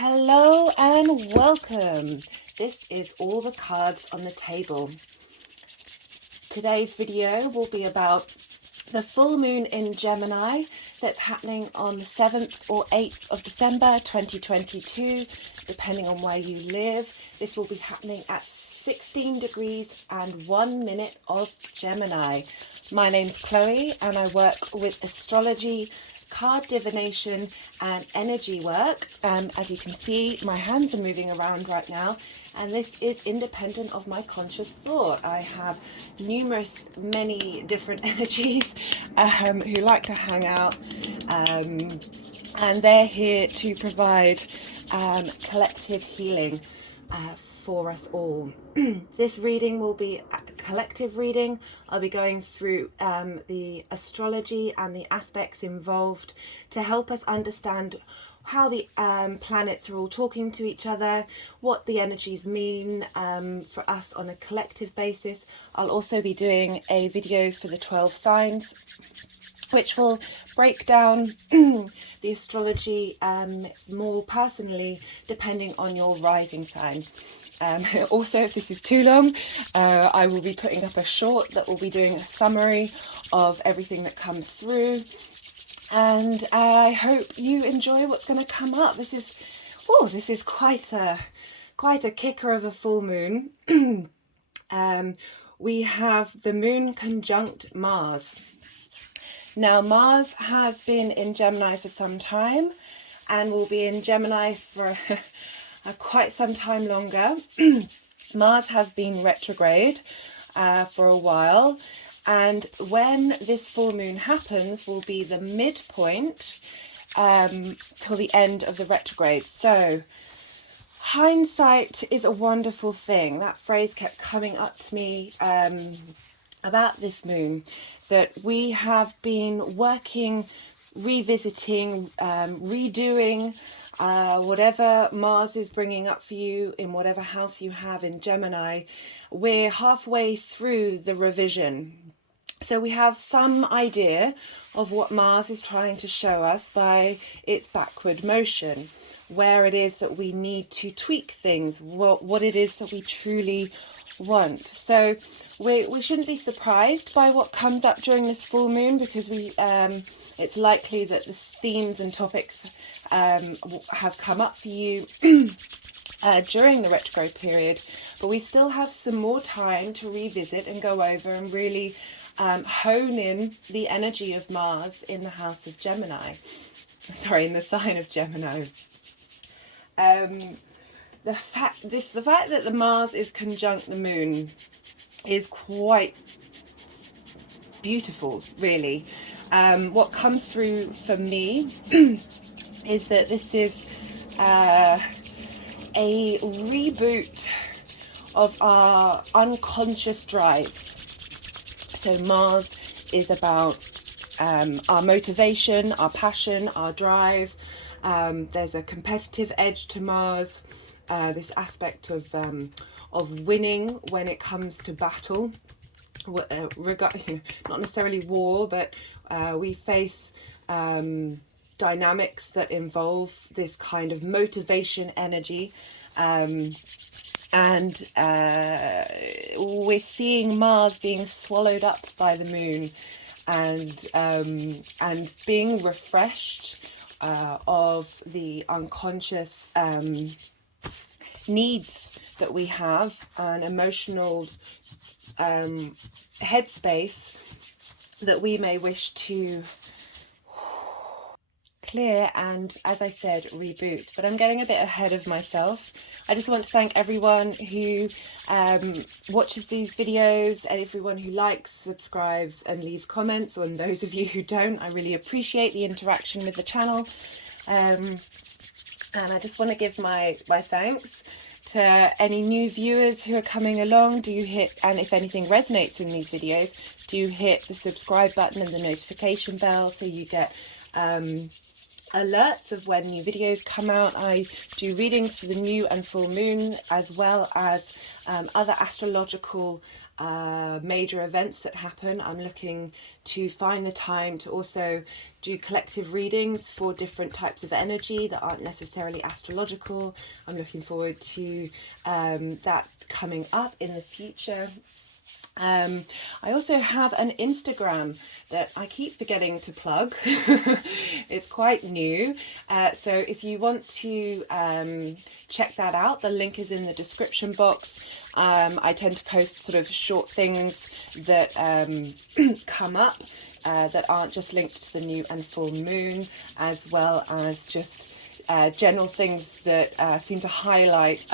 Hello and welcome. This is all the cards on the table. Today's video will be about the full moon in Gemini that's happening on the 7th or 8th of December 2022, depending on where you live. This will be happening at 16 degrees and 1 minute of Gemini. My name's Chloe and I work with astrology, card divination and energy work. As you can see, my hands are moving around right now, and this is independent of my conscious thought. I have many different energies who like to hang out, and they're here to provide collective healing for us all. This reading will be a collective reading. I'll be going through the astrology and the aspects involved to help us understand how the planets are all talking to each other, what the energies mean for us on a collective basis. I'll also be doing a video for the 12 signs, which will break down the astrology more personally depending on your rising sign. Also, if this is too long, I will be putting up a short that will be doing a summary of everything that comes through, and I hope you enjoy what's going to come up. This is quite a kicker of a full moon. We have the moon conjunct Mars. Now, Mars has been in Gemini for some time and will be in Gemini for quite some time longer. Mars has been retrograde for a while, and when this full moon happens will be the midpoint till the end of the retrograde. So hindsight is a wonderful thing. That phrase kept coming up to me about this moon, that we have been working, revisiting, redoing whatever Mars is bringing up for you in whatever house you have in Gemini. We're halfway through the revision. So we have some idea of what Mars is trying to show us by its backward motion, where it is that we need to tweak things, what it is that we truly want. So we shouldn't be surprised by what comes up during this full moon, because it's likely that the themes and topics have come up for you during the retrograde period, but we still have some more time to revisit and go over and really hone in the energy of Mars in the house of Gemini. Sorry, in the sign of Gemini. The fact that the Mars is conjunct the moon is quite beautiful, really. What comes through for me is that this is a reboot of our unconscious drives. So Mars is about our motivation, our passion, our drive. There's a competitive edge to Mars, this aspect of winning when it comes to battle. Not necessarily war, but we face dynamics that involve this kind of motivation energy, and we're seeing Mars being swallowed up by the moon, and being refreshed of the unconscious needs that we have, an emotional headspace that we may wish to clear and, as I said, reboot. But I'm getting a bit ahead of myself. I just want to thank everyone who watches these videos, and everyone who likes, subscribes and leaves comments. And those of you who don't, I really appreciate the interaction with the channel, and I just want to give my thanks to any new viewers who are coming along. And if anything resonates in these videos, do hit the subscribe button and the notification bell so you get alerts of when new videos come out. I do readings for the new and full moon, as well as other astrological major events that happen. I'm looking to find the time to also do collective readings for different types of energy that aren't necessarily astrological. I'm looking forward to that coming up in the future. I also have an Instagram that I keep forgetting to plug. It's quite new. So if you want to check that out, the link is in the description box. I tend to post sort of short things that come up that aren't just linked to the new and full moon, as well as just general things that seem to highlight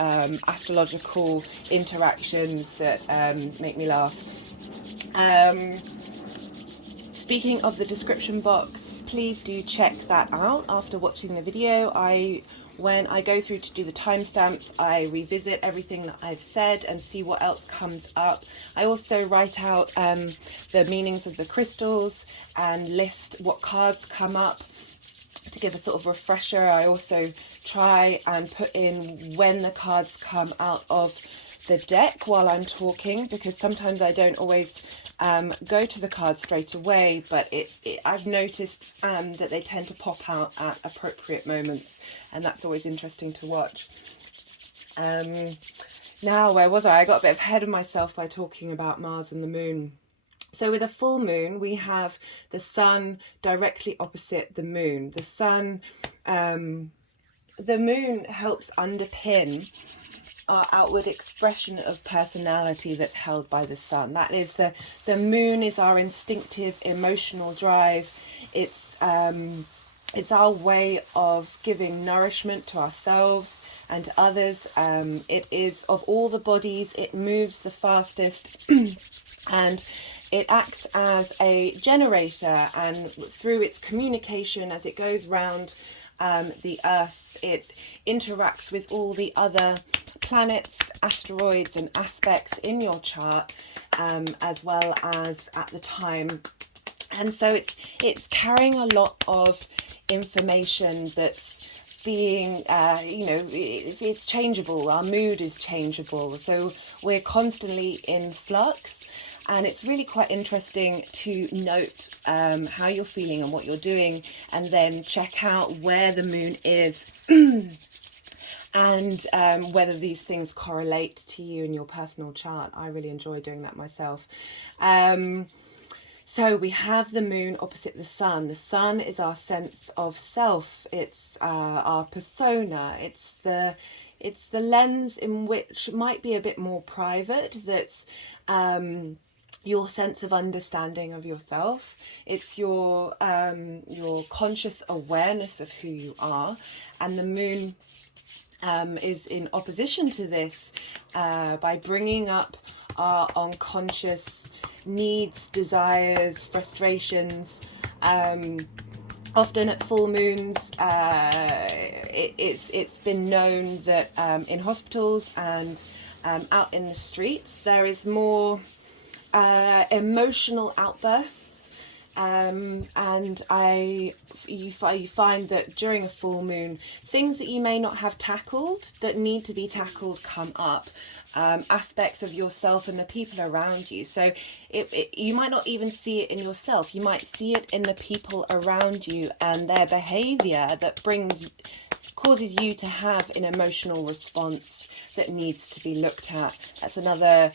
astrological interactions that make me laugh. Speaking of the description box, please do check that out after watching the video. When I go through to do the timestamps, I revisit everything that I've said and see what else comes up. I also write out the meanings of the crystals and list what cards come up to give a sort of refresher. I also try and put in when the cards come out of the deck while I'm talking, because sometimes I don't always go to the cards straight away, but I've noticed that they tend to pop out at appropriate moments, and that's always interesting to watch. Now, where was I? I got a bit ahead of myself by talking about Mars and the moon. So with a full moon, we have the sun directly opposite the moon. The sun, the moon helps underpin our outward expression of personality that's held by the sun. That is the moon is our instinctive emotional drive. It's our way of giving nourishment to ourselves and to others. It is, of all the bodies, it moves the fastest and it acts as a generator, and through its communication as it goes round the Earth, it interacts with all the other planets, asteroids and aspects in your chart, as well as at the time. And so it's carrying a lot of information that's being, it's changeable. Our mood is changeable. So we're constantly in flux. And it's really quite interesting to note how you're feeling and what you're doing, and then check out where the moon is and whether these things correlate to you in your personal chart. I really enjoy doing that myself. So we have the moon opposite the sun. The sun is our sense of self. It's our persona. It's the lens in which might be a bit more private. That's your sense of understanding of yourself. It's your conscious awareness of who you are, and the moon is in opposition to this by bringing up our unconscious needs, desires, frustrations. Often at full moons, it's been known that in hospitals and out in the streets there is more emotional outbursts, and you find that during a full moon, things that you may not have tackled that need to be tackled come up. Aspects of yourself and the people around you. So you might not even see it in yourself. You might see it in the people around you and their behavior that causes you to have an emotional response that needs to be looked at. That's another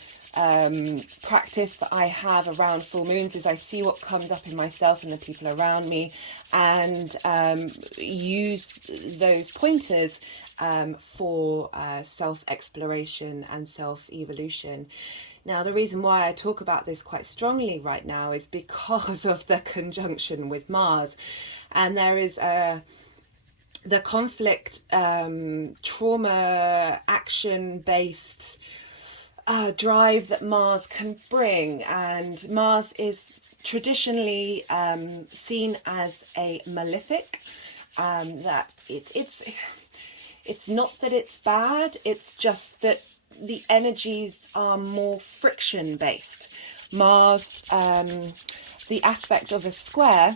practice that I have around full moons, is I see what comes up in myself and the people around me, and use those pointers for self-exploration and self-evolution. Now, the reason why I talk about this quite strongly right now is because of the conjunction with Mars, and there is the conflict, trauma, action-based drive that Mars can bring. And Mars is traditionally seen as a malefic, that it's not that it's bad, it's just that the energies are more friction based. Mars, the aspect of a square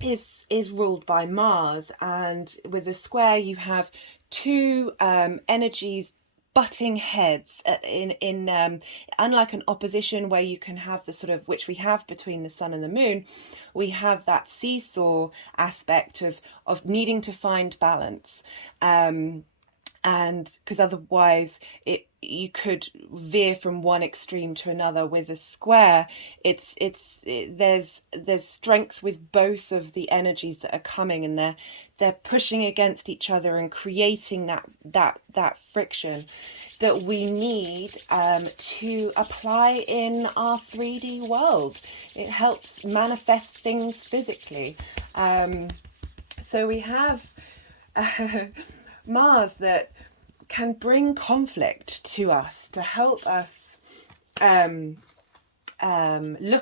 is ruled by Mars, and with a square you have two energies butting heads unlike an opposition where you can have the sort of, which we have between the sun and the moon, we have that seesaw aspect of needing to find balance, and because otherwise you could veer from one extreme to another. With a square, there's strength with both of the energies that are coming, and they're pushing against each other and creating that friction that we need to apply in our 3D world. It helps manifest things physically. So we have Mars that can bring conflict to us, to help us look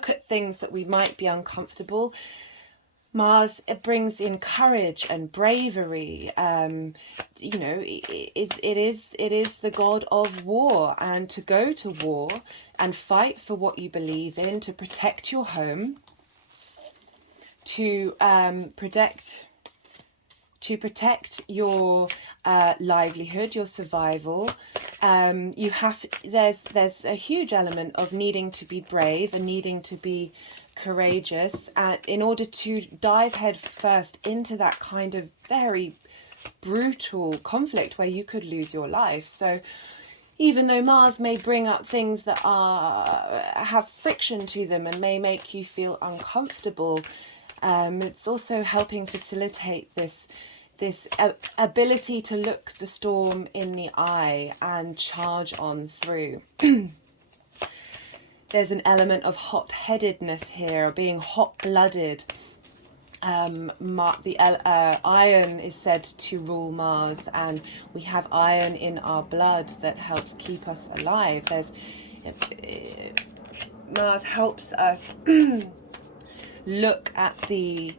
at things that we might be uncomfortable. Mars, it brings in courage and bravery. You know, it is the god of war, and to go to war and fight for what you believe in, to protect your home, to protect your livelihood, your survival. There's a huge element of needing to be brave and needing to be courageous in order to dive head first into that kind of very brutal conflict where you could lose your life. So even though Mars may bring up things that have friction to them and may make you feel uncomfortable, it's also helping facilitate this ability to look the storm in the eye and charge on through. There's an element of hot-headedness here, being hot-blooded. The iron is said to rule Mars, and we have iron in our blood that helps keep us alive. Mars helps us look at the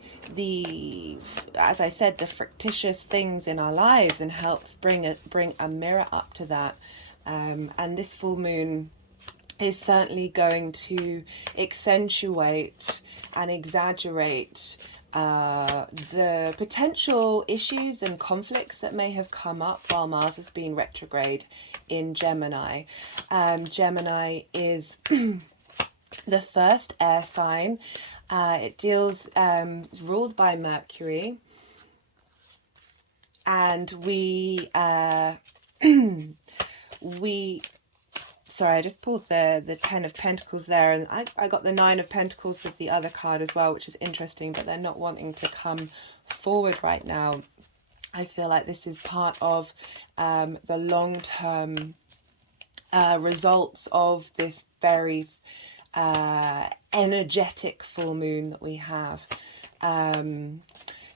as I said, the fictitious things in our lives, and helps bring a mirror up to that. And this full moon is certainly going to accentuate and exaggerate the potential issues and conflicts that may have come up while Mars has been retrograde in Gemini. Gemini is the first air sign. It deals ruled by Mercury, and sorry, I just pulled the 10 of Pentacles there, and I got the 9 of Pentacles with the other card as well, which is interesting, but they're not wanting to come forward right now. I feel like this is part of the long-term results of this very energetic full moon that we have.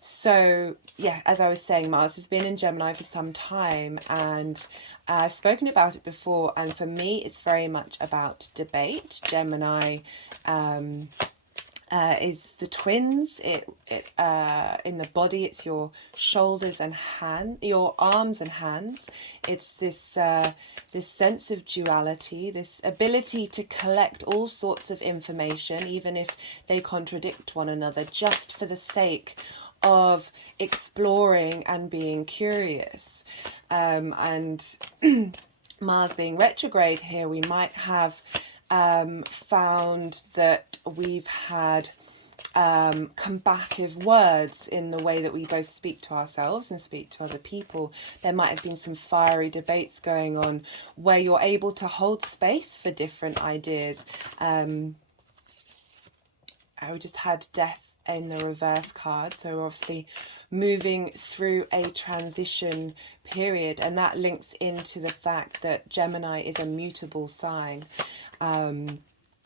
So yeah, as I was saying, Mars has been in Gemini for some time, and I've spoken about it before, and for me it's very much about debate. Gemini is the twins. It in the body, it's your shoulders and your arms and hands. It's this this sense of duality, this ability to collect all sorts of information, even if they contradict one another, just for the sake of exploring and being curious. And Mars being retrograde here, we might have found that we've had combative words in the way that we both speak to ourselves and speak to other people. There might have been some fiery debates going on where you're able to hold space for different ideas. We just had death in the reverse card, so we're obviously moving through a transition period, and that links into the fact that Gemini is a mutable sign.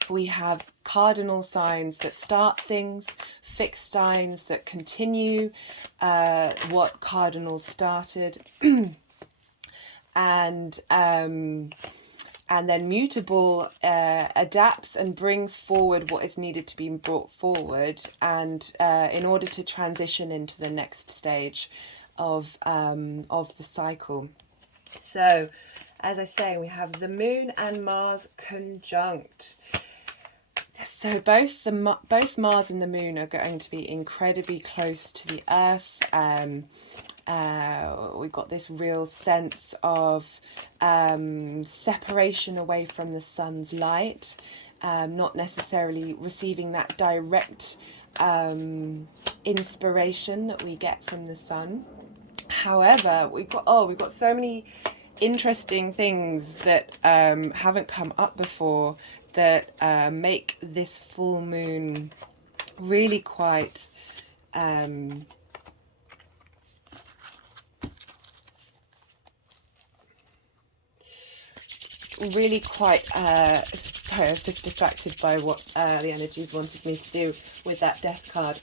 We have cardinal signs that start things, fixed signs that continue what cardinals started, and then mutable adapts and brings forward what is needed to be brought forward, and in order to transition into the next stage of the cycle. So, as I say, we have the Moon and Mars conjunct. So both Mars and the Moon are going to be incredibly close to the Earth. We've got this real sense of separation away from the sun's light, not necessarily receiving that direct inspiration that we get from the sun. However, we've got so many interesting things that haven't come up before that make this full moon really quite sorry, I was just distracted by what the energies wanted me to do with that death card.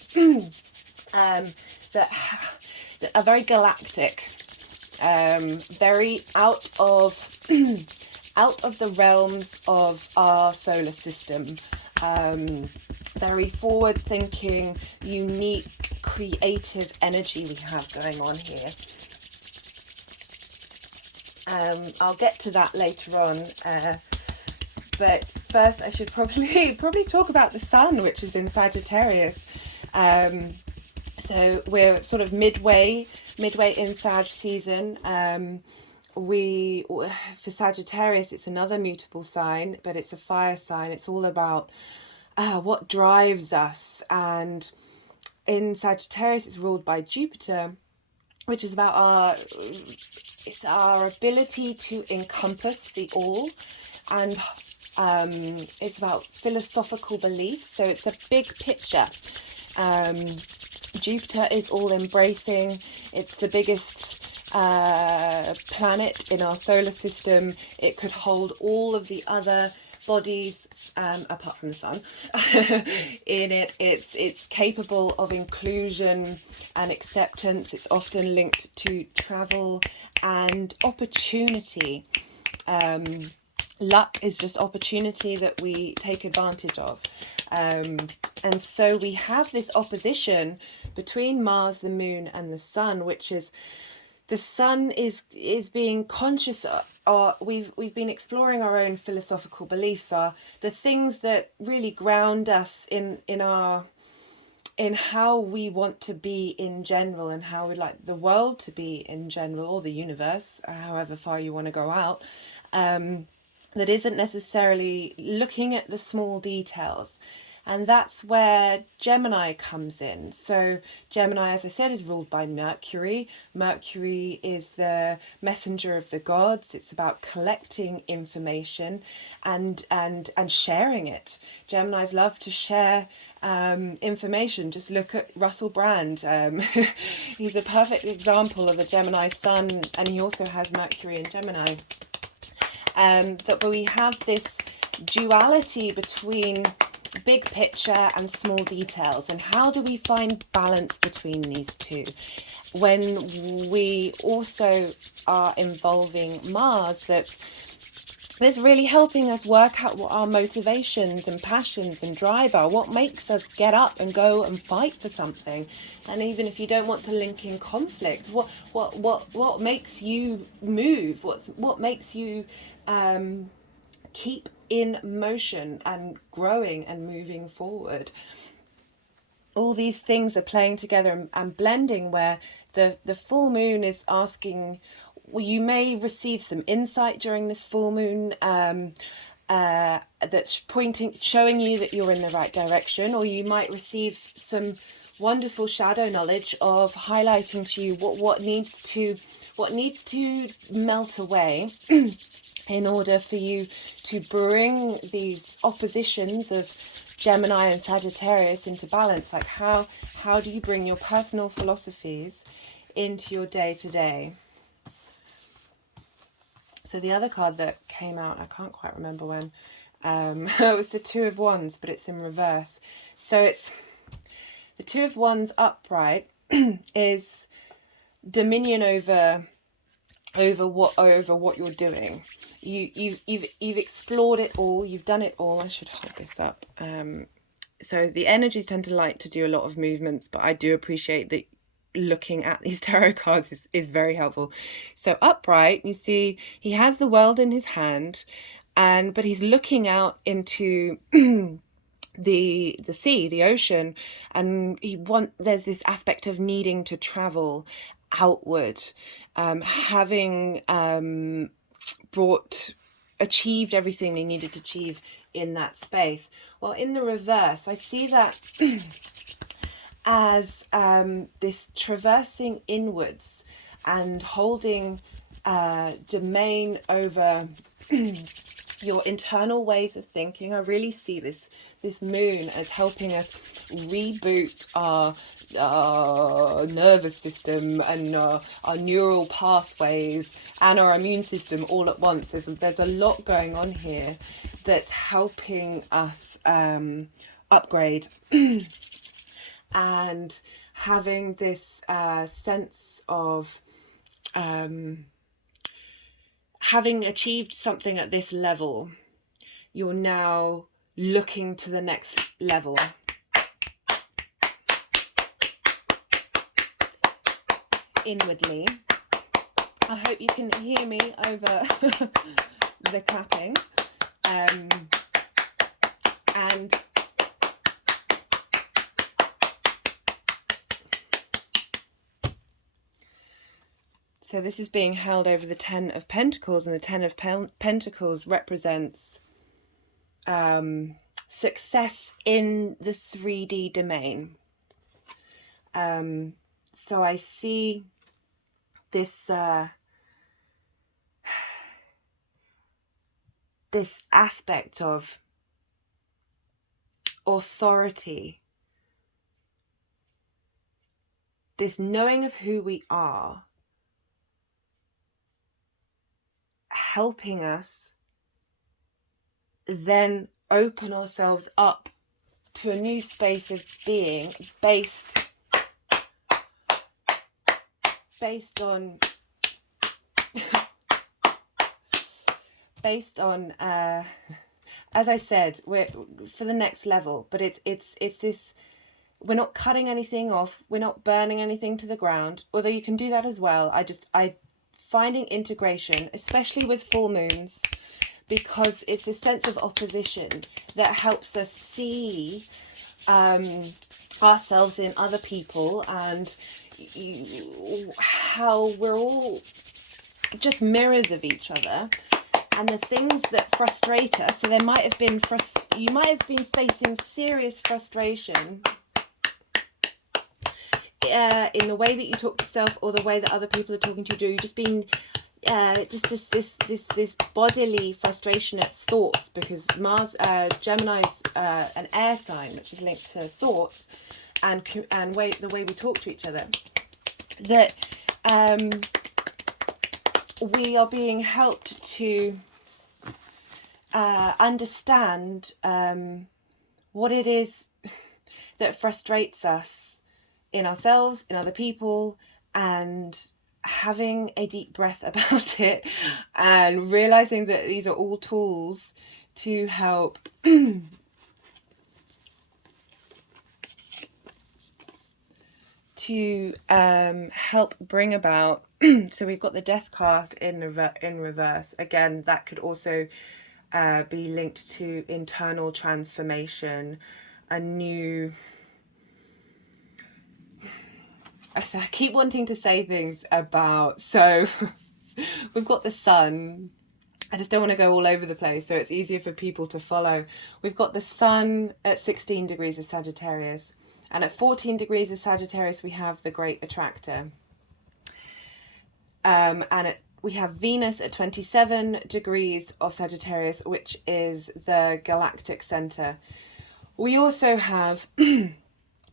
That are very galactic, very out of the realms of our solar system, very forward-thinking, unique, creative energy we have going on here. I'll get to that later on, but first I should probably talk about the sun, which is in Sagittarius. So we're sort of midway in Sag season. For Sagittarius, it's another mutable sign, but it's a fire sign. It's all about what drives us, and in Sagittarius, it's ruled by Jupiter, which is about our ability to encompass the all, and it's about philosophical beliefs. So it's a big picture. Jupiter is all embracing. It's the biggest planet in our solar system. It could hold all of the other bodies apart from the sun in it. It's capable of inclusion and acceptance. It's often linked to travel and opportunity. Luck is just opportunity that we take advantage of. And so we have this opposition between Mars, the moon, and the sun, which is, the sun is being conscious of, we've been exploring our own philosophical beliefs, are the things that really ground us in how we want to be in general, and how we'd like the world to be in general, or the universe, however far you want to go out. That isn't necessarily looking at the small details. And that's where Gemini comes in. So Gemini, as I said, is ruled by Mercury. Mercury is the messenger of the gods. It's about collecting information and sharing it. Geminis love to share information. Just look at Russell Brand. He's a perfect example of a Gemini sun, and he also has Mercury in Gemini. That we have this duality between big picture and small details, and how do we find balance between these two when we also are involving Mars that's really helping us work out what our motivations and passions and drive are, what makes us get up and go and fight for something. And even if you don't want to link in conflict, what makes you move, what makes you keep in motion and growing and moving forward. All these things are playing together and blending, where the full moon is asking, well, you may receive some insight during this full moon that's showing you that you're in the right direction, or you might receive some wonderful shadow knowledge of highlighting to you what needs to melt away in order for you to bring these oppositions of Gemini and Sagittarius into balance. Like how do you bring your personal philosophies into your day-to-day? So the other card that came out, I can't quite remember when, it was the Two of Wands, but it's in reverse. So it's the Two of Wands upright is dominion over what you're doing. You've explored it all, you've done it all. I should hold this up. So the energies tend to like to do a lot of movements, but I do appreciate that looking at these tarot cards is very helpful. So upright, you see he has the world in his hand, but he's looking out into the sea, the ocean, and there's this aspect of needing to travel outward, having achieved everything they needed to achieve in that space. Well, in the reverse, I see that as this traversing inwards and holding domain over your internal ways of thinking. I really see this moon as helping us reboot our nervous system and our neural pathways and our immune system all at once. There's a lot going on here that's helping us upgrade and having this sense of having achieved something at this level, you're now looking to the next level. Inwardly. I hope you can hear me over the clapping. And so this is being held over the 10 of Pentacles, and the 10 of Pentacles represents success in the 3D domain. So I see this this aspect of authority, this knowing of who we are, helping us then open ourselves up to a new space of being based on as I said, we're for the next level, but it's this, we're not cutting anything off, we're not burning anything to the ground, although you can do that as well. I finding integration, especially with full moons, because it's this sense of opposition that helps us see ourselves in other people, and how we're all just mirrors of each other, and the things that frustrate us. So there might have been you might have been facing serious frustration in the way that you talk to yourself or the way that other people are talking to you. You've just been just this bodily frustration at thoughts, because Mars, Gemini's an air sign, which is linked to thoughts and the way we talk to each other. That we are being helped to understand what it is that frustrates us in ourselves, in other people, and having a deep breath about it and realizing that these are all tools to help help bring about. So we've got the Death card in reverse. Again, that could also be linked to internal transformation, a new... I keep wanting to say things about... So we've got the Sun. I just don't want to go all over the place, so it's easier for people to follow. We've got the Sun at 16 degrees of Sagittarius. And at 14 degrees of Sagittarius, we have the Great Attractor. We have Venus at 27 degrees of Sagittarius, which is the galactic center. We also have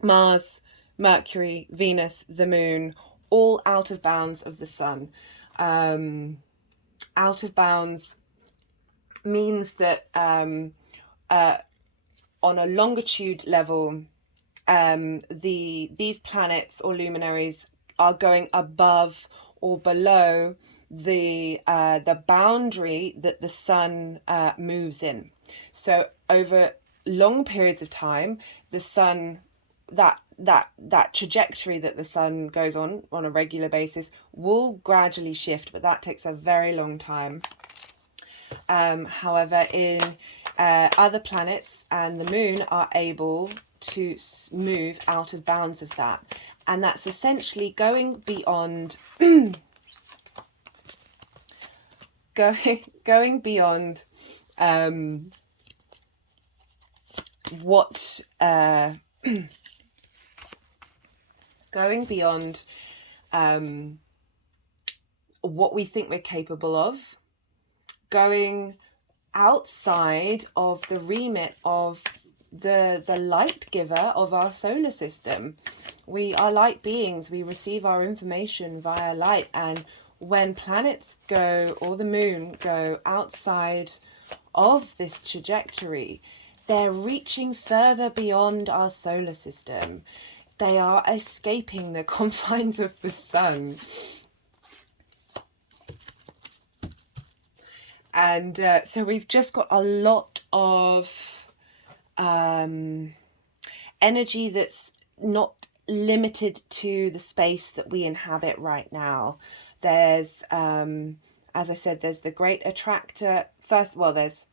Mars, Mercury, Venus, the Moon, all out of bounds of the Sun. Out of bounds means that on a longitude level, these planets or luminaries are going above or below the boundary that the Sun moves in. So over long periods of time, the Sun, that trajectory that the Sun goes on a regular basis will gradually shift, but that takes a very long time. However, in other planets and the Moon are able to move out of bounds of that, And that's essentially going beyond going beyond what going beyond what we think we're capable of, going outside of the remit of the light giver of our solar system. We are light beings. We receive our information via light, and when planets go, or the moon go outside of this trajectory, they're reaching further beyond our solar system. They are escaping the confines of the sun. And so we've just got a lot of energy that's not limited to the space that we inhabit right now. There's, as I said, there's the great attractor. First, well, there's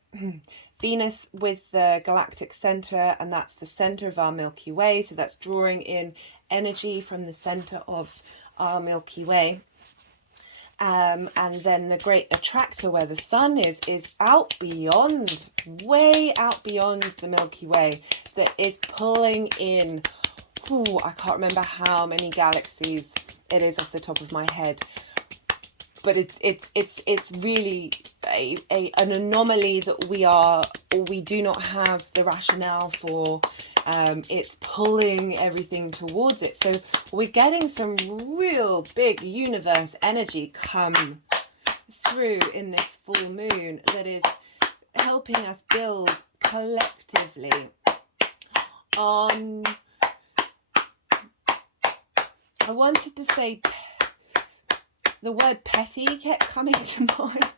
Venus with the galactic center, and that's the center of our Milky Way. So that's drawing in energy from the center of our Milky Way. And then the great attractor, where the sun is out beyond, way out beyond the Milky Way, that is pulling in, I can't remember how many galaxies it is off the top of my head, but it's really an anomaly that we do not have the rationale for. It's pulling everything towards it. So we're getting some real big universe energy come through in this full moon that is helping us build collectively on, I wanted to say, the word petty kept coming to mind.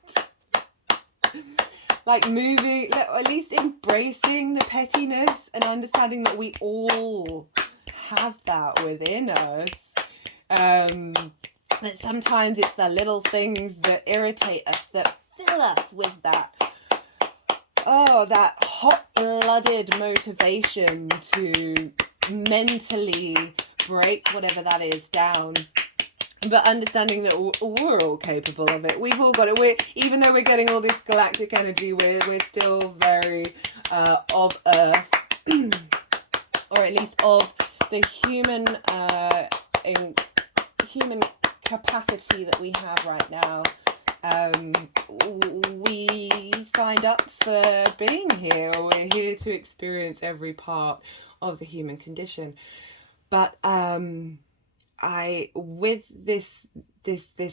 Like moving, at least embracing the pettiness and understanding that we all have that within us. That sometimes it's the little things that irritate us, that fill us with that hot-blooded motivation to mentally break whatever that is down. But understanding that we're all capable of it. We've all got it. Even though we're getting all this galactic energy, we're still very of Earth, or at least of the human human capacity that we have right now. We signed up for being here. We're here to experience every part of the human condition. But with this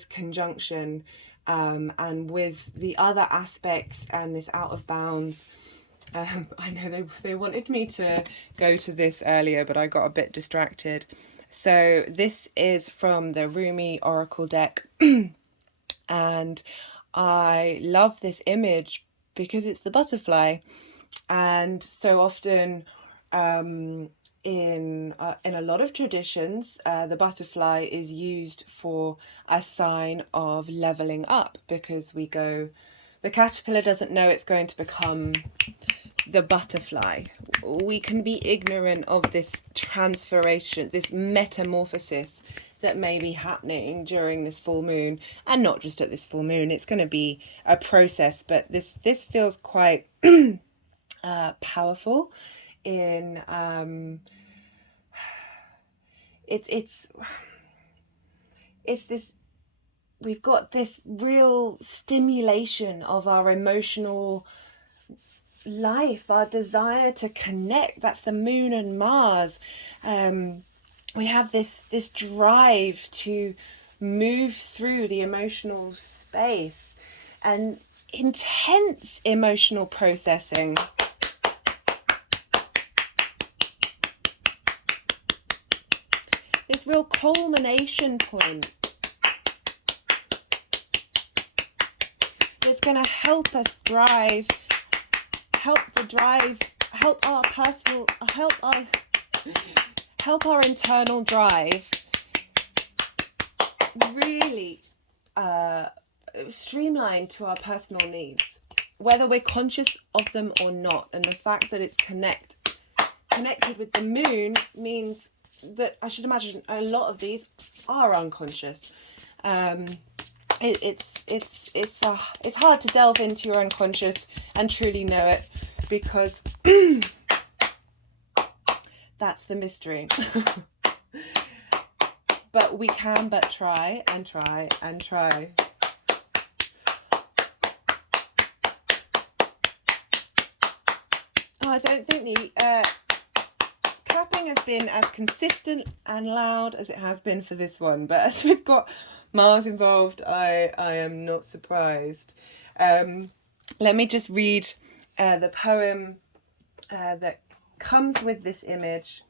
conjunction, and with the other aspects and this out of bounds, I know they wanted me to go to this earlier, but I got a bit distracted. So this is from the Rumi Oracle deck, and I love this image because it's the butterfly, and so often in a lot of traditions, the butterfly is used for a sign of leveling up, because the caterpillar doesn't know it's going to become the butterfly. We can be ignorant of this transformation, this metamorphosis that may be happening during this full moon, and not just at this full moon. It's going to be a process, but this feels quite powerful in it's this, we've got this real stimulation of our emotional life, our desire to connect. That's the moon and Mars. We have this drive to move through the emotional space and intense emotional processing. This real culmination point that's going to help us help our internal drive really streamline to our personal needs, whether we're conscious of them or not. And the fact that it's connected with the moon means that I should imagine a lot of these are unconscious. It's hard to delve into your unconscious and truly know it, because that's the mystery. But we can but try and try and try. Oh, I don't think the clapping has been as consistent and loud as it has been for this one, but as we've got Mars involved, I am not surprised. Let me just read the poem that comes with this image,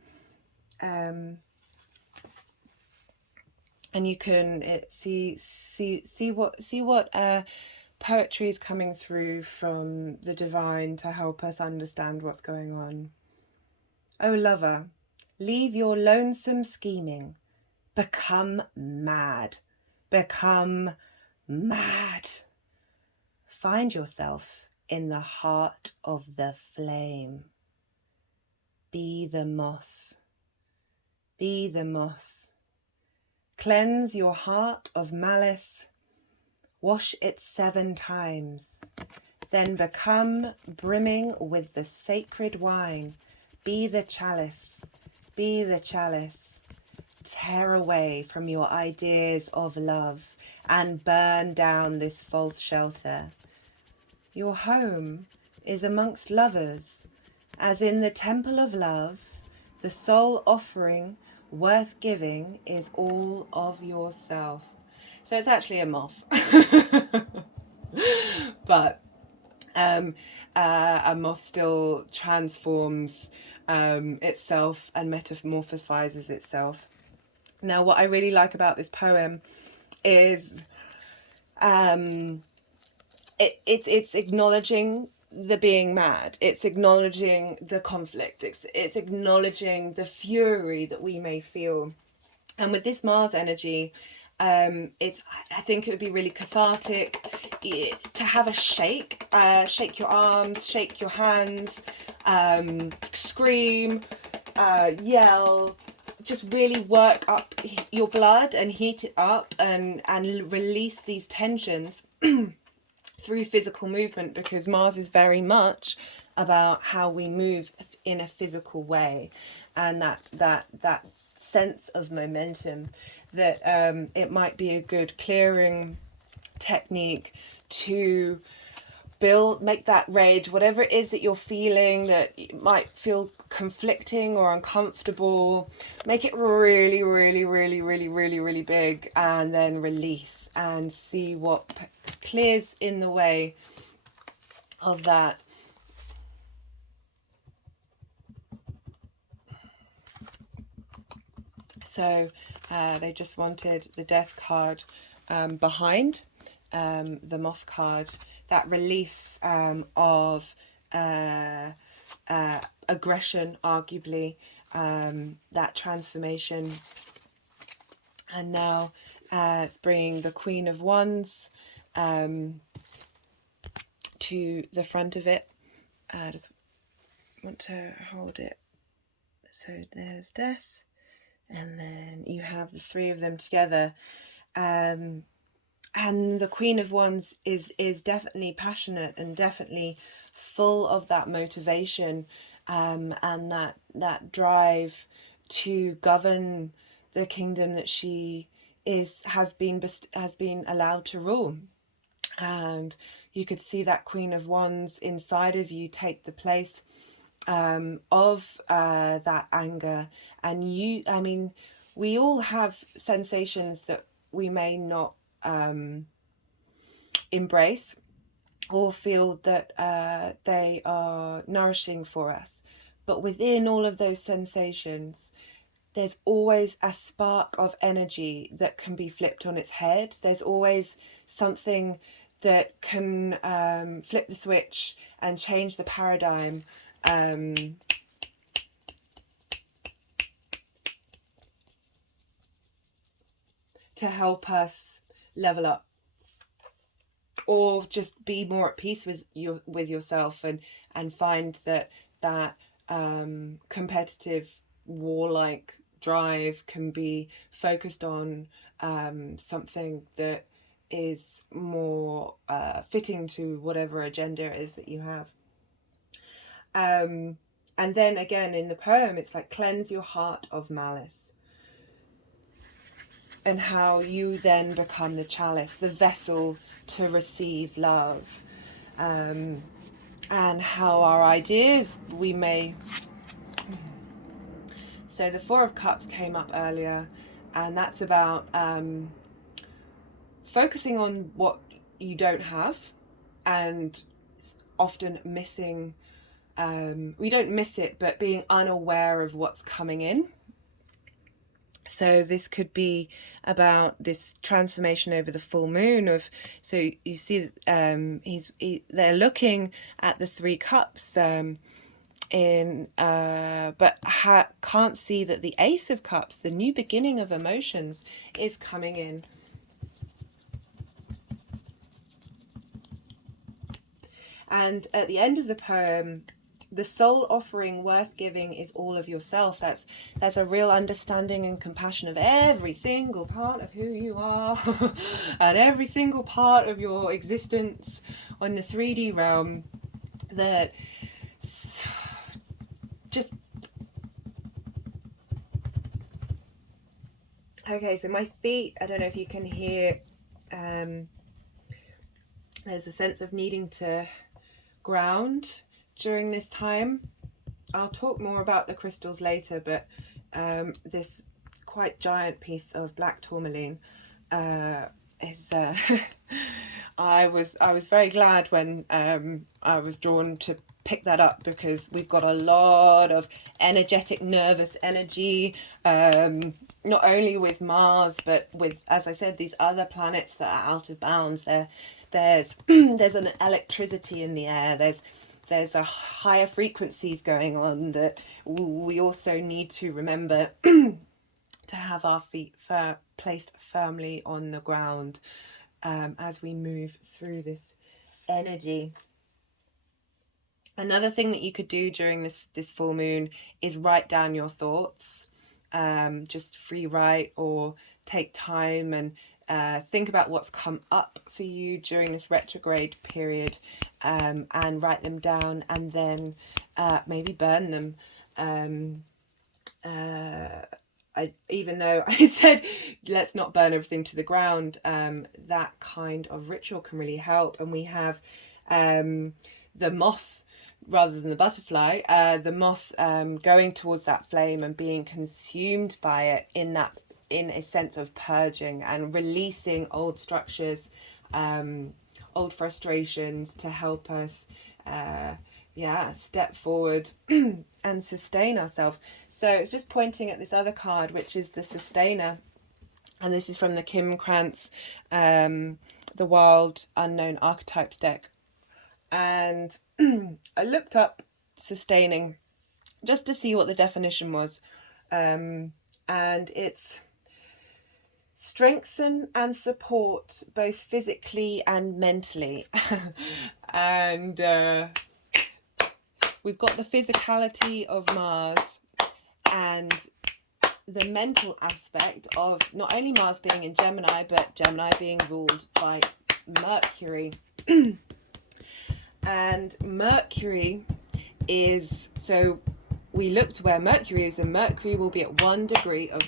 and you can see what poetry is coming through from the divine to help us understand what's going on. O lover, leave your lonesome scheming, become mad, become mad. Find yourself in the heart of the flame. Be the moth, be the moth. Cleanse your heart of malice, wash it 7 times, then become brimming with the sacred wine. Be the chalice, be the chalice. Tear away from your ideas of love and burn down this false shelter. Your home is amongst lovers, as in the temple of love, the sole offering worth giving is all of yourself. So it's actually a moth. But a moth still transforms itself and metamorphosizes itself. Now, what I really like about this poem is it's acknowledging the being mad. It's acknowledging the conflict. It's acknowledging the fury that we may feel. And with this Mars energy, I think it would be really cathartic to have a shake. Shake your arms, shake your hands, scream, yell. Just really work up your blood and heat it up and release these tensions through physical movement, because Mars is very much about how we move in a physical way, and that sense of momentum, that it might be a good clearing technique to make that rage, whatever it is that you're feeling that might feel conflicting or uncomfortable, make it really, really, really, really, really, really big, and then release and see what clears in the way of that. So they just wanted the Death card behind the Moth card, that release of aggression, arguably, that transformation. And now it's bringing the Queen of Wands to the front of it. I just want to hold it. So there's Death, and then you have the 3 of them together. And the Queen of Wands is definitely passionate and definitely full of that motivation, and that drive to govern the kingdom that she has been allowed to rule. And you could see that Queen of Wands inside of you take the place of that anger. And we all have sensations that we may not embrace or feel that they are nourishing for us, but within all of those sensations there's always a spark of energy that can be flipped on its head. There's always something that can flip the switch and change the paradigm, to help us level up, or just be more at peace with yourself, and find that competitive warlike drive can be focused on something that is more fitting to whatever agenda it is that you have. And then again in the poem, it's like, cleanse your heart of malice. And how you then become the chalice, the vessel to receive love. And how our ideas, we may... So the Four of Cups came up earlier, and that's about focusing on what you don't have, and often missing, we don't miss it, but being unaware of what's coming in. So this could be about this transformation over the full moon of, so you see they're looking at the Three Cups but can't see that the Ace of Cups, the new beginning of emotions, is coming in. And at the end of the poem, the soul offering worth giving is all of yourself. That's a real understanding and compassion of every single part of who you are and every single part of your existence on the 3D realm, that just... Okay, so my feet, I don't know if you can hear, there's a sense of needing to ground during this time. I'll talk more about the crystals later, but this quite giant piece of black tourmaline is I was very glad when I was drawn to pick that up, because we've got a lot of energetic nervous energy, not only with Mars but with, as I said, these other planets that are out of bounds. There's an electricity in the air, there's a higher frequencies going on that we also need to remember to have our feet placed firmly on the ground as we move through this energy. Another thing that you could do during this full moon is write down your thoughts. Just free write, or take time and think about what's come up for you during this retrograde period, and write them down, and then maybe burn them. Even though I said let's not burn everything to the ground, that kind of ritual can really help. And we have the moth rather than the butterfly, the moth going towards that flame and being consumed by it in a sense of purging and releasing old structures, old frustrations, to help us step forward and sustain ourselves. So it's just pointing at this other card, which is the Sustainer, and this is from the Kim Krans the Wild Unknown Archetypes deck. And I looked up sustaining just to see what the definition was, and it's strengthen and support both physically and mentally. And we've got the physicality of Mars and the mental aspect of not only Mars being in Gemini, but Gemini being ruled by Mercury. And Mercury is, so we looked where Mercury is, and Mercury will be at 1 degree of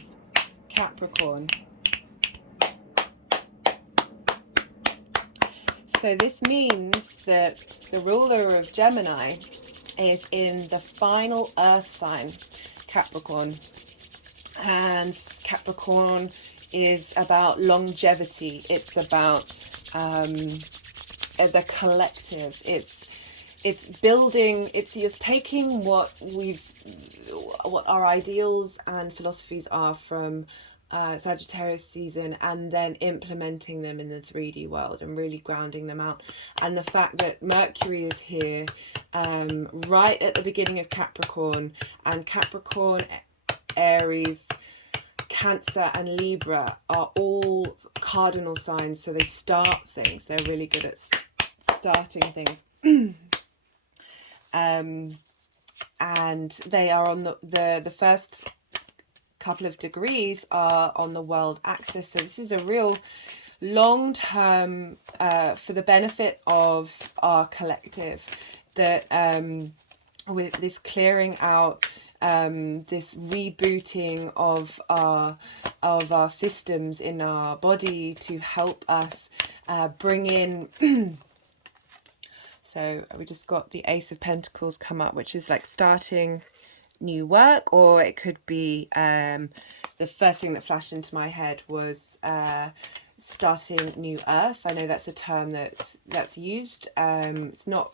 Capricorn. So this means that the ruler of Gemini is in the final earth sign, Capricorn. And Capricorn is about longevity. It's about the collective. It's building, it's just taking what our ideals and philosophies are from Sagittarius season, and then implementing them in the 3D world and really grounding them out. And the fact that Mercury is here right at the beginning of Capricorn, and Capricorn, Aries, Cancer and Libra are all cardinal signs, so they start things. They're really good at starting things. And they are on the first couple of degrees are on the world axis. So this is a real long-term, for the benefit of our collective, that with this clearing out, this rebooting of our systems in our body to help us bring in. So we just got the Ace of Pentacles come up, which is like starting new work, or it could be the first thing that flashed into my head was starting new earth. I know that's a term that's used. It's not.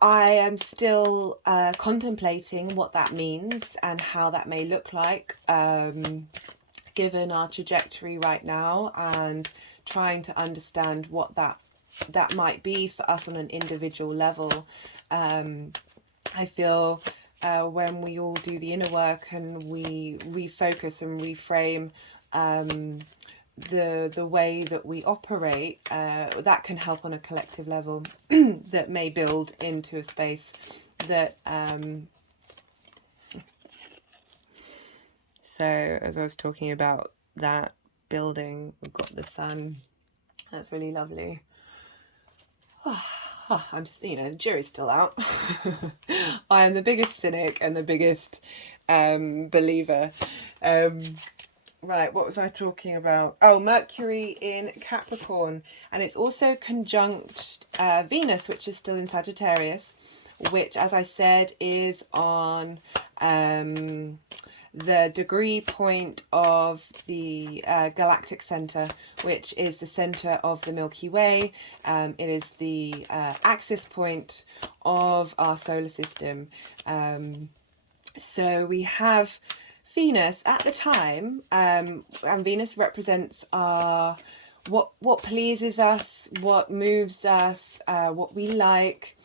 I am still contemplating what that means and how that may look like, given our trajectory right now, and trying to understand what that might be for us on an individual level. I feel when we all do the inner work and we refocus and reframe the way that we operate, that can help on a collective level that may build into a space that so as I was talking about that building, we've got the sun. That's really lovely. I'm, the jury's still out. I am the biggest cynic and the biggest believer. Right, what was I talking about? Oh, Mercury in Capricorn, and it's also conjunct Venus, which is still in Sagittarius, which, as I said, is on the degree point of the galactic center, which is the center of the Milky Way. It is the axis point of our solar system. So we have Venus at the time, and Venus represents our what pleases us, what moves us, what we like,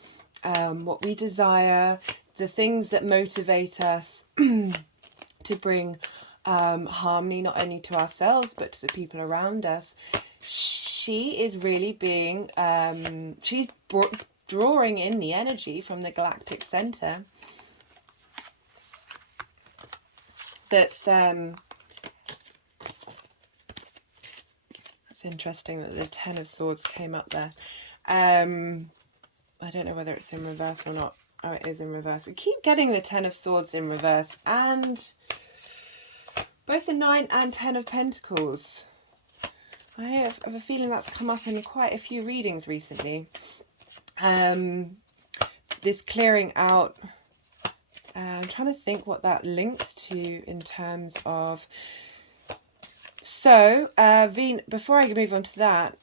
what we desire, the things that motivate us to bring harmony not only to ourselves but to the people around us. She is really being she's drawing in the energy from the galactic center. That's interesting that the Ten of Swords came up there. I don't know whether it's in reverse or not. Oh, it is in reverse. We keep getting the Ten of Swords in reverse, and both the 9 and 10 of Pentacles. I have a feeling that's come up in quite a few readings recently. This clearing out. I'm trying to think what that links to in terms of. So, before I move on to that,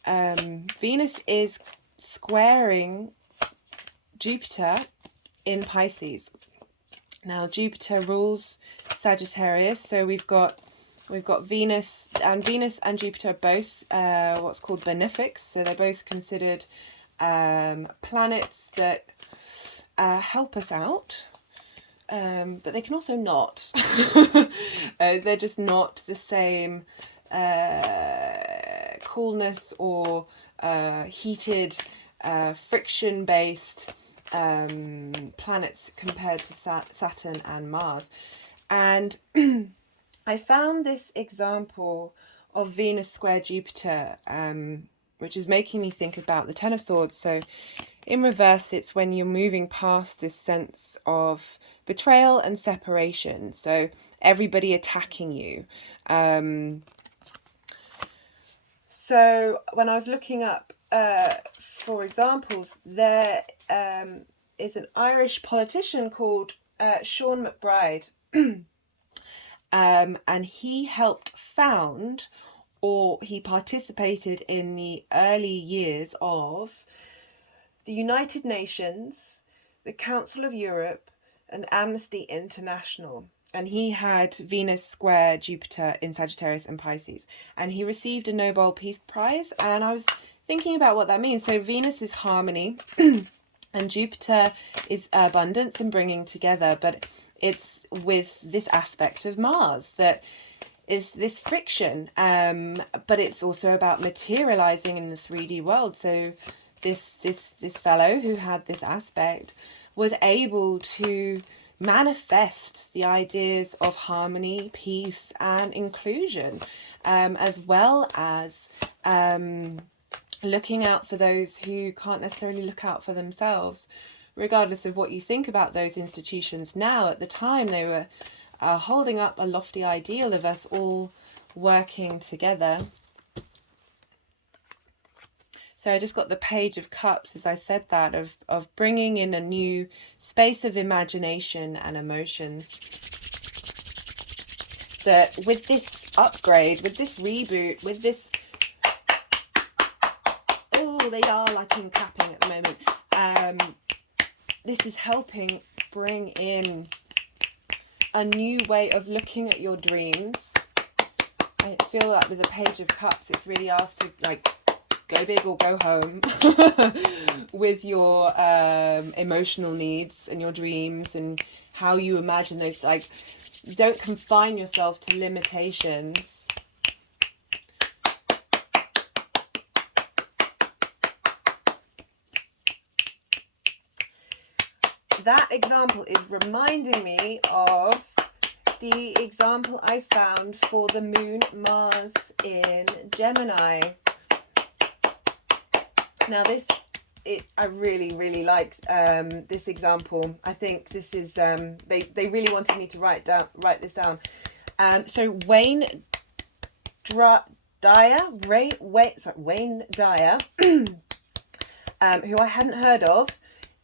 Venus is squaring Jupiter in Pisces. Now, Jupiter rules Sagittarius, so we've got Venus and Jupiter are both what's called benefics. So they're both considered planets that help us out. But they can also not. They're just not the same coolness or heated, friction-based planets compared to Saturn and Mars. And I found this example of Venus square Jupiter, which is making me think about the Ten of Swords. So in reverse, it's when you're moving past this sense of betrayal and separation. So everybody attacking you. So when I was looking up for examples, there is an Irish politician called Sean McBride. And he helped found, or he participated in the early years of the United Nations, the Council of Europe, and Amnesty International. And he had Venus square Jupiter in Sagittarius and Pisces. And he received a Nobel Peace Prize. And I was thinking about what that means. So Venus is harmony and Jupiter is abundance and bringing together. But it's with this aspect of Mars that is this friction. But it's also about materializing in the 3D world. So this fellow who had this aspect was able to manifest the ideas of harmony, peace, and inclusion, as well as looking out for those who can't necessarily look out for themselves, regardless of what you think about those institutions now. At the time, they were holding up a lofty ideal of us all working together. So I just got the Page of Cups as I said that, of bringing in a new space of imagination and emotions. That with this upgrade, with this reboot, with this... Oh, they are like in clapping at the moment. This is helping bring in a new way of looking at your dreams. I feel like with the Page of Cups, it's really asked to like go big or go home with your emotional needs and your dreams and how you imagine those. Like, don't confine yourself to limitations. That example is reminding me of the example I found for the moon Mars in Gemini. Now I really liked this example. I think this is, they really wanted me to write this down. So Wayne Dyer, Wayne Dyer, who I hadn't heard of,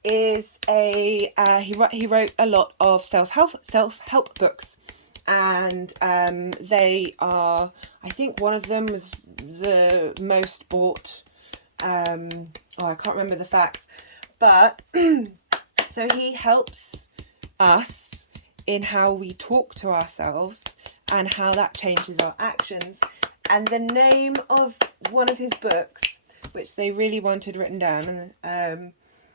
is he wrote a lot of self-help books, and they are, I think one of them was the most bought, I can't remember the facts, but so he helps us in how we talk to ourselves and how that changes our actions. And the name of one of his books, which they really wanted written down,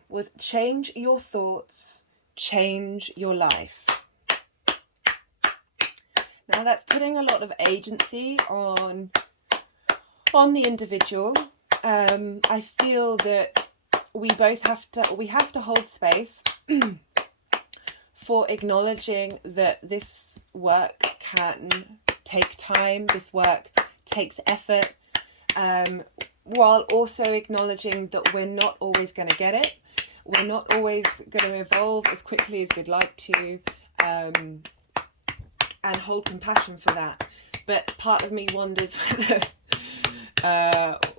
was Change Your Thoughts, Change Your Life. Now that's putting a lot of agency on the individual. I feel that we have to hold space for acknowledging that this work can take time, this work takes effort, while also acknowledging that we're not always going to get it. We're not always going to evolve as quickly as we'd like to, and hold compassion for that. But part of me wonders whether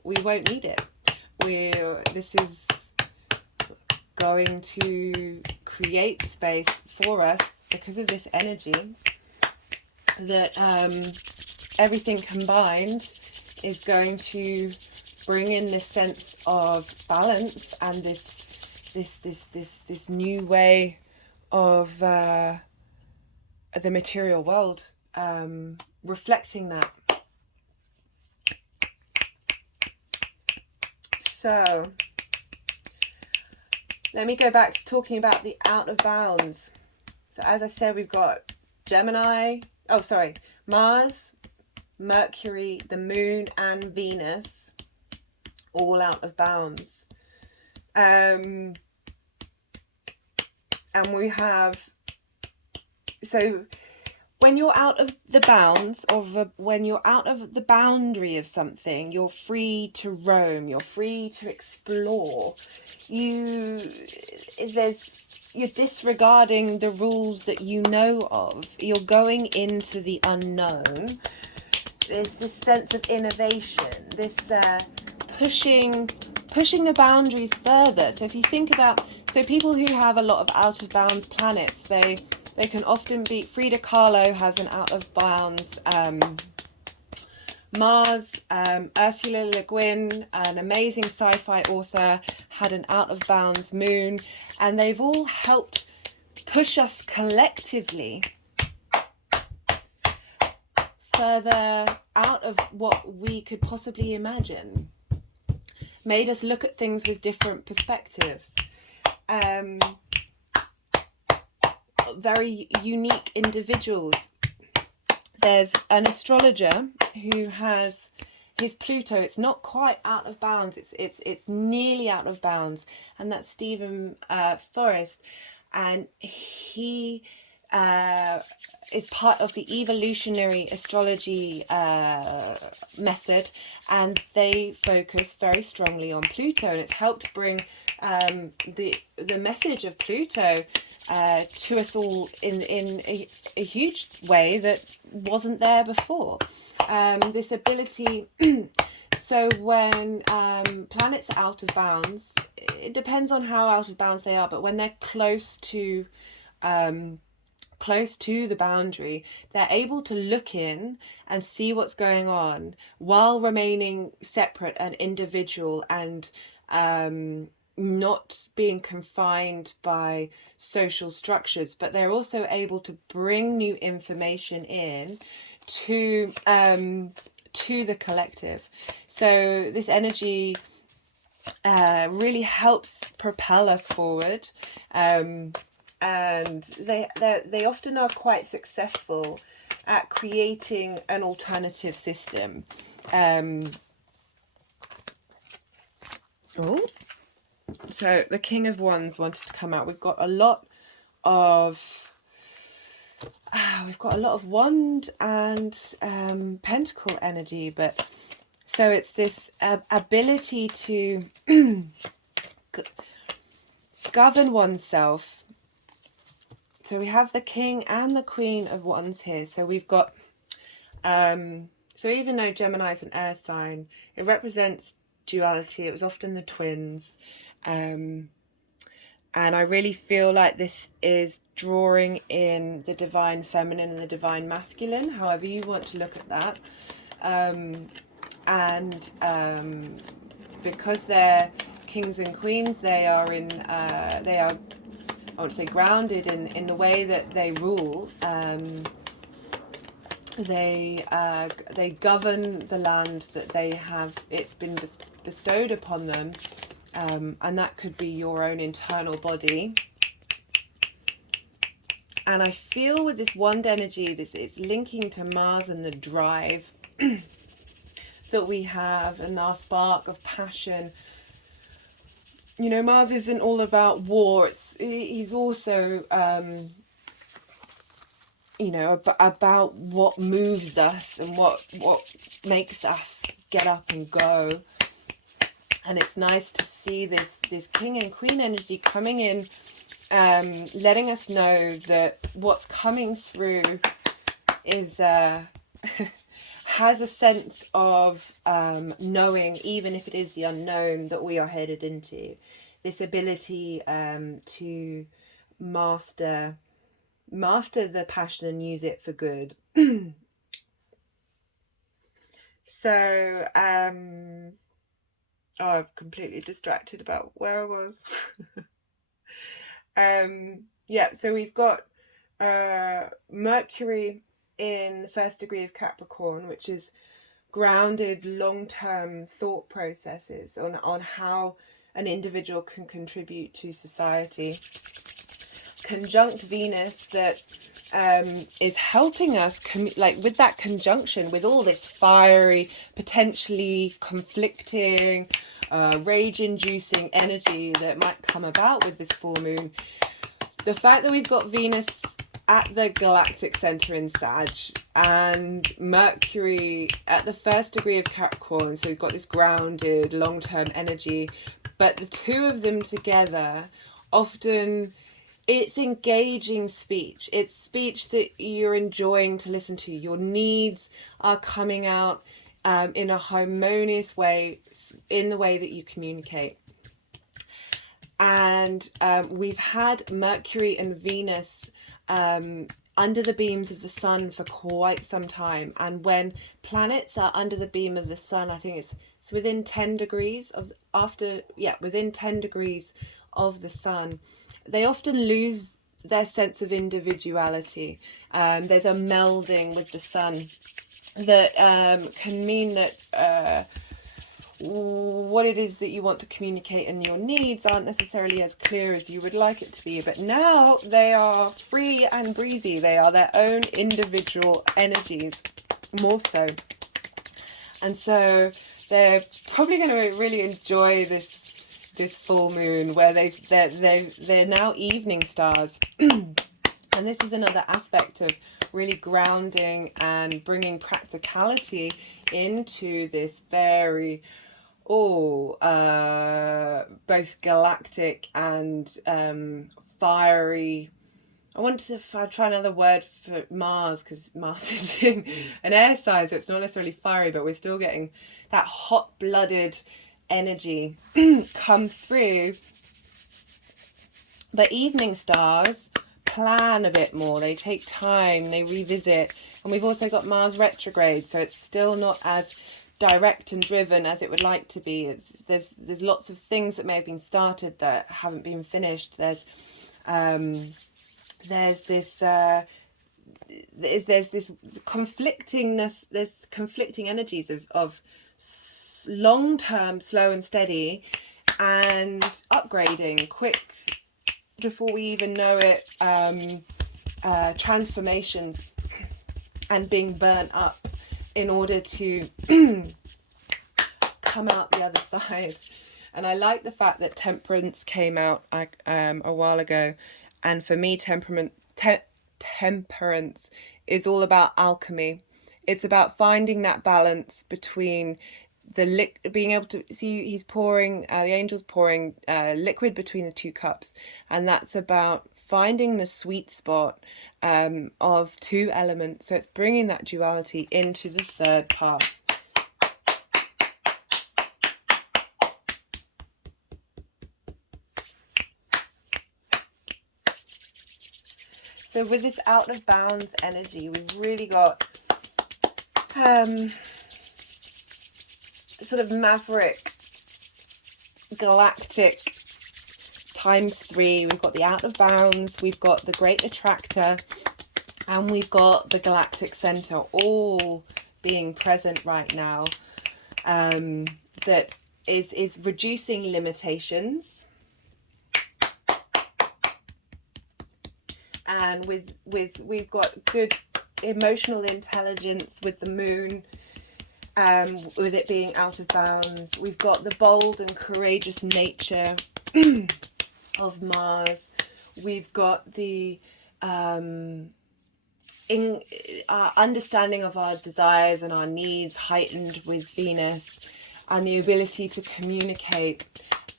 we won't need it. This is going to create space for us because of this energy, that everything combined is going to bring in this sense of balance and this new way of the material world, reflecting that. So let me go back to talking about the out of bounds. So as I said, we've got Mars, Mercury, the moon, and Venus all out of bounds. And we have, so when you're out of the bounds when you're out of the boundary of something, you're free to roam, you're free to explore. You're disregarding the rules that you know of. You're going into the unknown. There's this sense of innovation, this pushing the boundaries further. So if you think about, so people who have a lot of out of bounds planets, they can often be, Frida Kahlo has an out of bounds Mars, Ursula Le Guin, an amazing sci-fi author, had an out of bounds moon, and they've all helped push us collectively further out of what we could possibly imagine, made us look at things with different perspectives. Very unique individuals. There's an astrologer who has his Pluto, it's not quite out of bounds, it's nearly out of bounds, and that's Stephen Forrest. and he is part of the evolutionary astrology method, and they focus very strongly on Pluto, and it's helped bring the message of Pluto to us all in a huge way that wasn't there before. This ability so when planets are out of bounds, it depends on how out of bounds they are, but when they're close to the boundary, they're able to look in and see what's going on while remaining separate and individual, and not being confined by social structures, but they're also able to bring new information in to the collective. So this energy really helps propel us forward, and they often are quite successful at creating an alternative system. So the King of Wands wanted to come out. We've got a lot of wand and pentacle energy, but so it's this ability to govern oneself. So we have the King and the Queen of Wands here. So we've got so even though Gemini is an air sign, it represents duality. It was often the twins, and I really feel like this is drawing in the divine feminine and the divine masculine, however you want to look at that. Because they're kings and queens, they are I want to say grounded in the way that they rule. They govern the land that they have. It's been bestowed upon them. And that could be your own internal body. And I feel with this wand energy, it's linking to Mars and the drive that we have, and our spark of passion. You know, Mars isn't all about war. He's also, you know, about what moves us and what makes us get up and go. And it's nice to see this King and Queen energy coming in, letting us know that what's coming through is has a sense of knowing, even if it is the unknown that we are headed into. This ability to master the passion and use it for good. So I'm completely distracted about where I was. Yeah, so we've got Mercury in the first degree of Capricorn, which is grounded long-term thought processes on how an individual can contribute to society. Conjunct Venus that is helping us, like with that conjunction, with all this fiery, potentially conflicting, rage-inducing energy that might come about with this full moon. The fact that we've got Venus at the galactic center in Sag and Mercury at the first degree of Capricorn, so we've got this grounded long-term energy, but the two of them together, often it's engaging speech. It's speech that you're enjoying to listen to. Your needs are coming out in a harmonious way, in the way that you communicate. And we've had Mercury and Venus under the beams of the sun for quite some time. And when planets are under the beam of the sun, I think it's within 10 degrees within 10 degrees of the sun, they often lose their sense of individuality. There's a melding with the sun that can mean that what it is that you want to communicate and your needs aren't necessarily as clear as you would like it to be. But now they are free and breezy. They are their own individual energies, more so. And so they're probably going to really enjoy this this full moon, where they're now evening stars. And this is another aspect of really grounding and bringing practicality into this very both galactic and fiery. I want to try another word for Mars, because Mars is in an air sign, so it's not necessarily fiery, but we're still getting that hot-blooded energy come through. But evening stars plan a bit more, they take time, they revisit. And we've also got Mars retrograde, so it's still not as direct and driven as it would like to be. There's lots of things that may have been started that haven't been finished. There's this conflictingness, there's conflicting energies of long-term slow and steady, and upgrading quick before we even know it, transformations, and being burnt up in order to come out the other side. And I like the fact that Temperance came out a while ago, and for me Temperance is all about alchemy. It's about finding that balance between being able to see, he's pouring, the angel's pouring liquid between the two cups, and that's about finding the sweet spot of two elements. So it's bringing that duality into the third path. So with this out of bounds energy, we've really got sort of maverick, galactic ×3. We've got the out of bounds, we've got the great attractor, and we've got the galactic center, all being present right now. That is reducing limitations. And we've got good emotional intelligence with the moon, with it being out of bounds. We've got the bold and courageous nature of Mars. We've got the understanding of our desires and our needs heightened with Venus, and the ability to communicate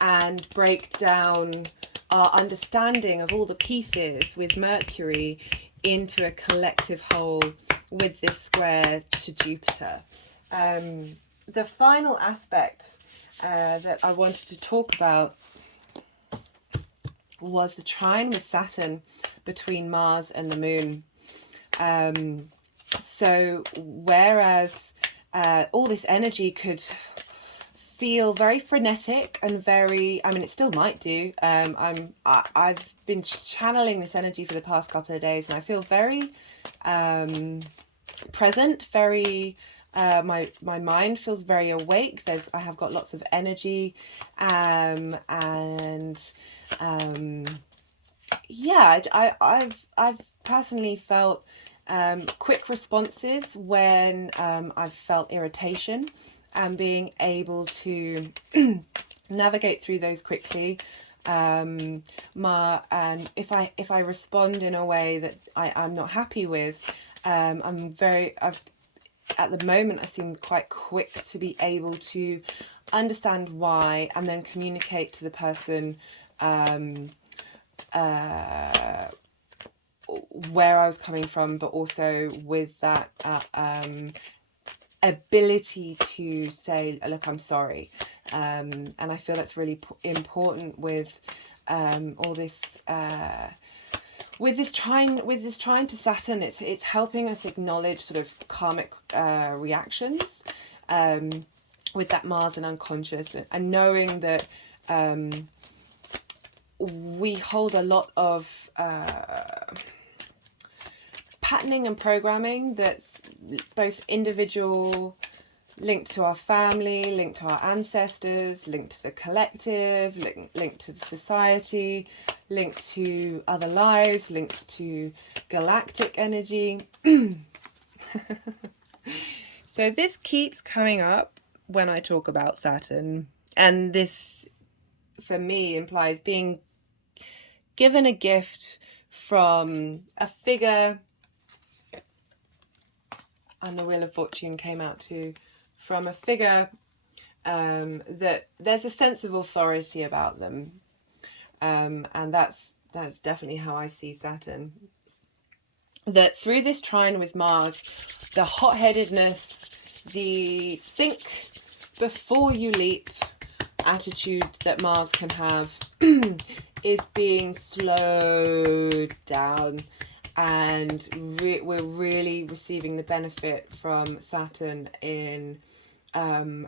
and break down our understanding of all the pieces with Mercury into a collective whole with this square to Jupiter. The final aspect that I wanted to talk about was the trine with Saturn between Mars and the moon. So whereas all this energy could feel very frenetic and very, I mean, it still might do. I've been channeling this energy for the past couple of days, and I feel very present, very my mind feels very awake. I have got lots of energy, and yeah, I've personally felt quick responses when I've felt irritation, and being able to navigate through those quickly. And if I respond in a way that I'm not happy with, at the moment I seem quite quick to be able to understand why, and then communicate to the person where I was coming from, but also with that ability to say, look, I'm sorry. And I feel that's really important with all this with this trine to Saturn. It's helping us acknowledge sort of karmic reactions with that Mars and unconscious, and knowing that we hold a lot of patterning and programming that's both individual, linked to our family, linked to our ancestors, linked to the collective, linked to the society, linked to other lives, linked to galactic energy. So this keeps coming up when I talk about Saturn, and this for me implies being given a gift from a figure, and the Wheel of Fortune came out too, from a figure that there's a sense of authority about them, and that's definitely how I see Saturn. That through this trine with Mars, the hot-headedness, the think before you leap attitude that Mars can have is being slowed down, and we're really receiving the benefit from Saturn in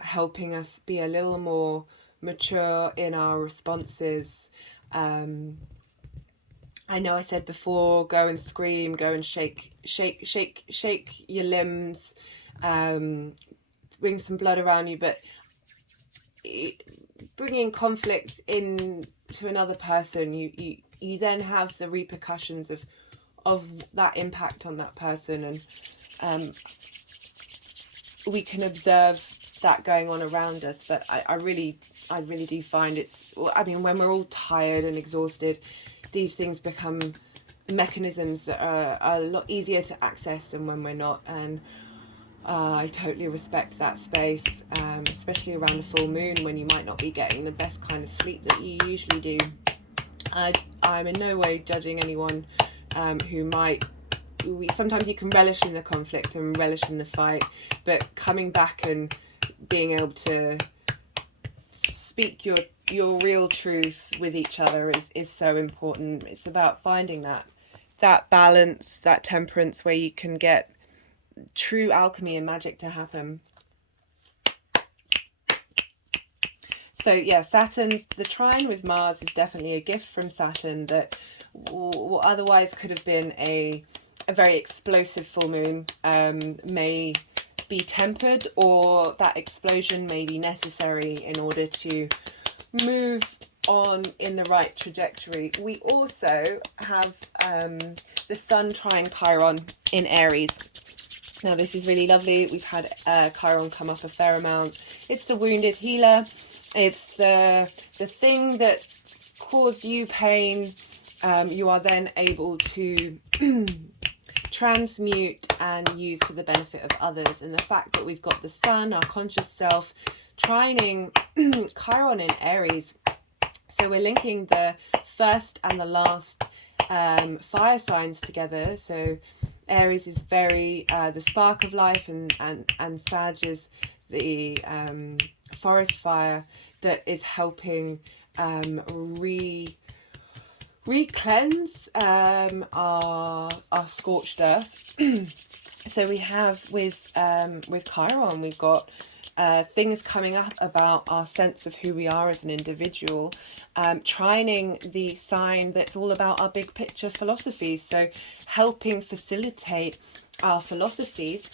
helping us be a little more mature in our responses. I know I said before, go and scream, go and shake your limbs, bring some blood around you, but bringing conflict in to another person, you then have the repercussions of that impact on that person, and we can observe that going on around us. But I really do find when we're all tired and exhausted, these things become mechanisms that are a lot easier to access than when we're not. And I totally respect that space, especially around a full moon when you might not be getting the best kind of sleep that you usually do. I'm in no way judging anyone who might. Sometimes you can relish in the conflict and relish in the fight, but coming back and being able to speak your real truth with each other is so important. It's about finding that balance, that temperance, where you can get true alchemy and magic to happen. So yeah, the trine with Mars is definitely a gift from Saturn that otherwise could have been a very explosive full moon, may be tempered, or that explosion may be necessary in order to move on in the right trajectory. We also have the Sun trine Chiron in Aries. Now this is really lovely. We've had Chiron come up a fair amount. It's the wounded healer. It's the thing that caused you pain. You are then able to transmute and use for the benefit of others. And the fact that we've got the Sun, our conscious self, trining Chiron in Aries. So we're linking the first and the last fire signs together. So Aries is very the spark of life, and Sag is the forest fire that is helping re-cleanse our scorched earth. So we have with Chiron, we've got things coming up about our sense of who we are as an individual, trining the sign that's all about our big picture philosophies, so helping facilitate our philosophies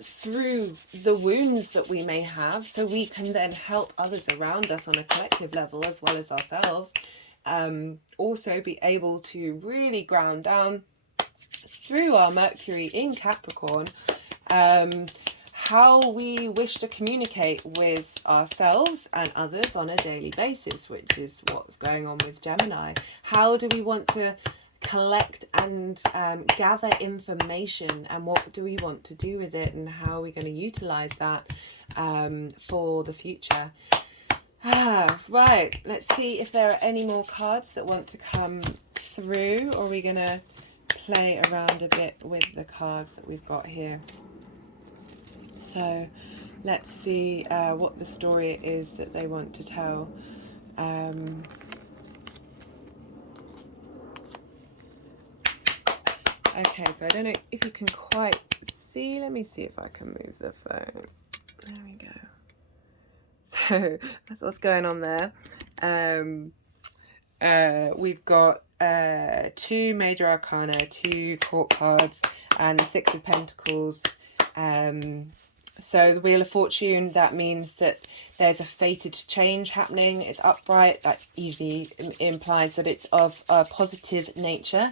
through the wounds that we may have, so we can then help others around us on a collective level as well as ourselves. Also be able to really ground down through our Mercury in Capricorn how we wish to communicate with ourselves and others on a daily basis, which is what's going on with Gemini. How do we want to collect and gather information, and what do we want to do with it, and how are we going to utilize that for the future? Right, let's see if there are any more cards that want to come through, or are we going to play around a bit with the cards that we've got here. So let's see what the story is that they want to tell. Okay, so I don't know if you can quite see. Let me see if I can move the phone. There we go. So that's what's going on there. We've got 2 major arcana, 2 court cards, and the 6 of Pentacles. So the Wheel of Fortune, that means that there's a fated change happening. It's upright. That usually implies that it's of a positive nature.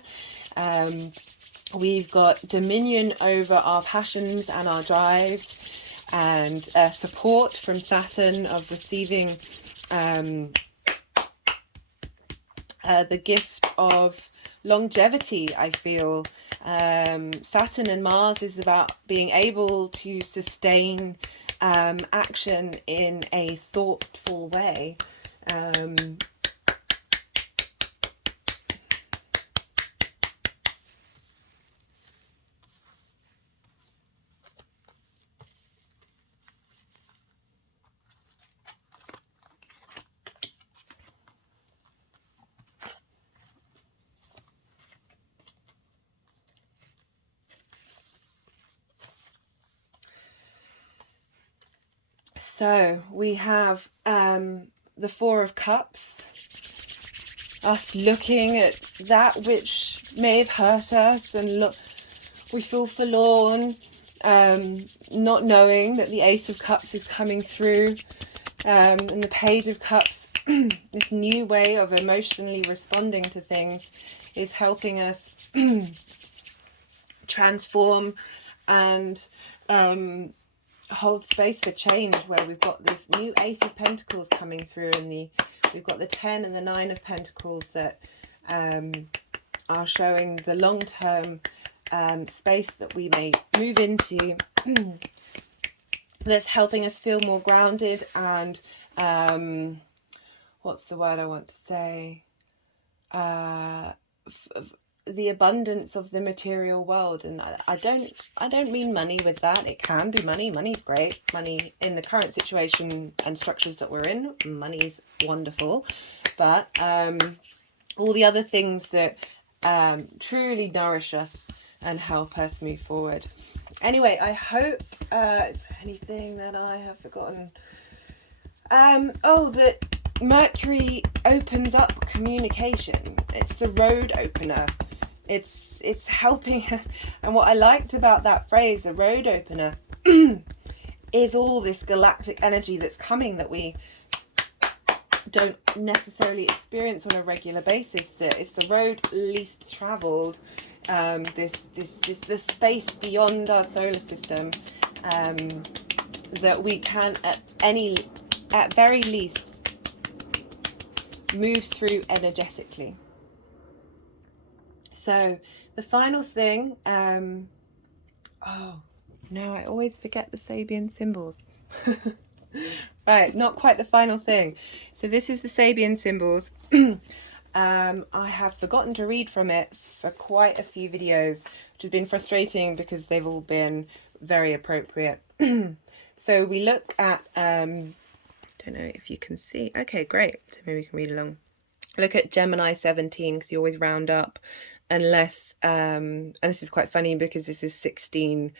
We've got dominion over our passions and our drives, and support from Saturn of receiving the gift of longevity, I feel. Saturn and Mars is about being able to sustain action in a thoughtful way. So we have the Four of Cups, us looking at that which may have hurt us, and look, we feel forlorn, not knowing that the Ace of Cups is coming through, and the Page of Cups, this new way of emotionally responding to things, is helping us transform and hold space for change, where we've got this new Ace of Pentacles coming through, and we've got the 10 and the 9 of Pentacles that are showing the long-term space that we may move into that's helping us feel more grounded and what's the word I want to say, the abundance of the material world. And I don't mean money with that. It can be money. Money's great. Money in the current situation and structures that we're in, money's wonderful. But all the other things that truly nourish us and help us move forward. Anyway, I hope is there anything that I have forgotten? That Mercury opens up communication. It's the road opener. It's helping. And what I liked about that phrase, the road opener, is all this galactic energy that's coming that we don't necessarily experience on a regular basis. That it's the road least traveled, this space beyond our solar system, that we can at very least move through energetically. So the final thing, oh no, I always forget the Sabian symbols. Right, not quite the final thing. So this is the Sabian symbols. I have forgotten to read from it for quite a few videos, which has been frustrating because they've all been very appropriate. So we look at, don't know if you can see. Okay, great. So maybe we can read along. Look at Gemini 17, because you always round up, unless, and this is quite funny because this is 16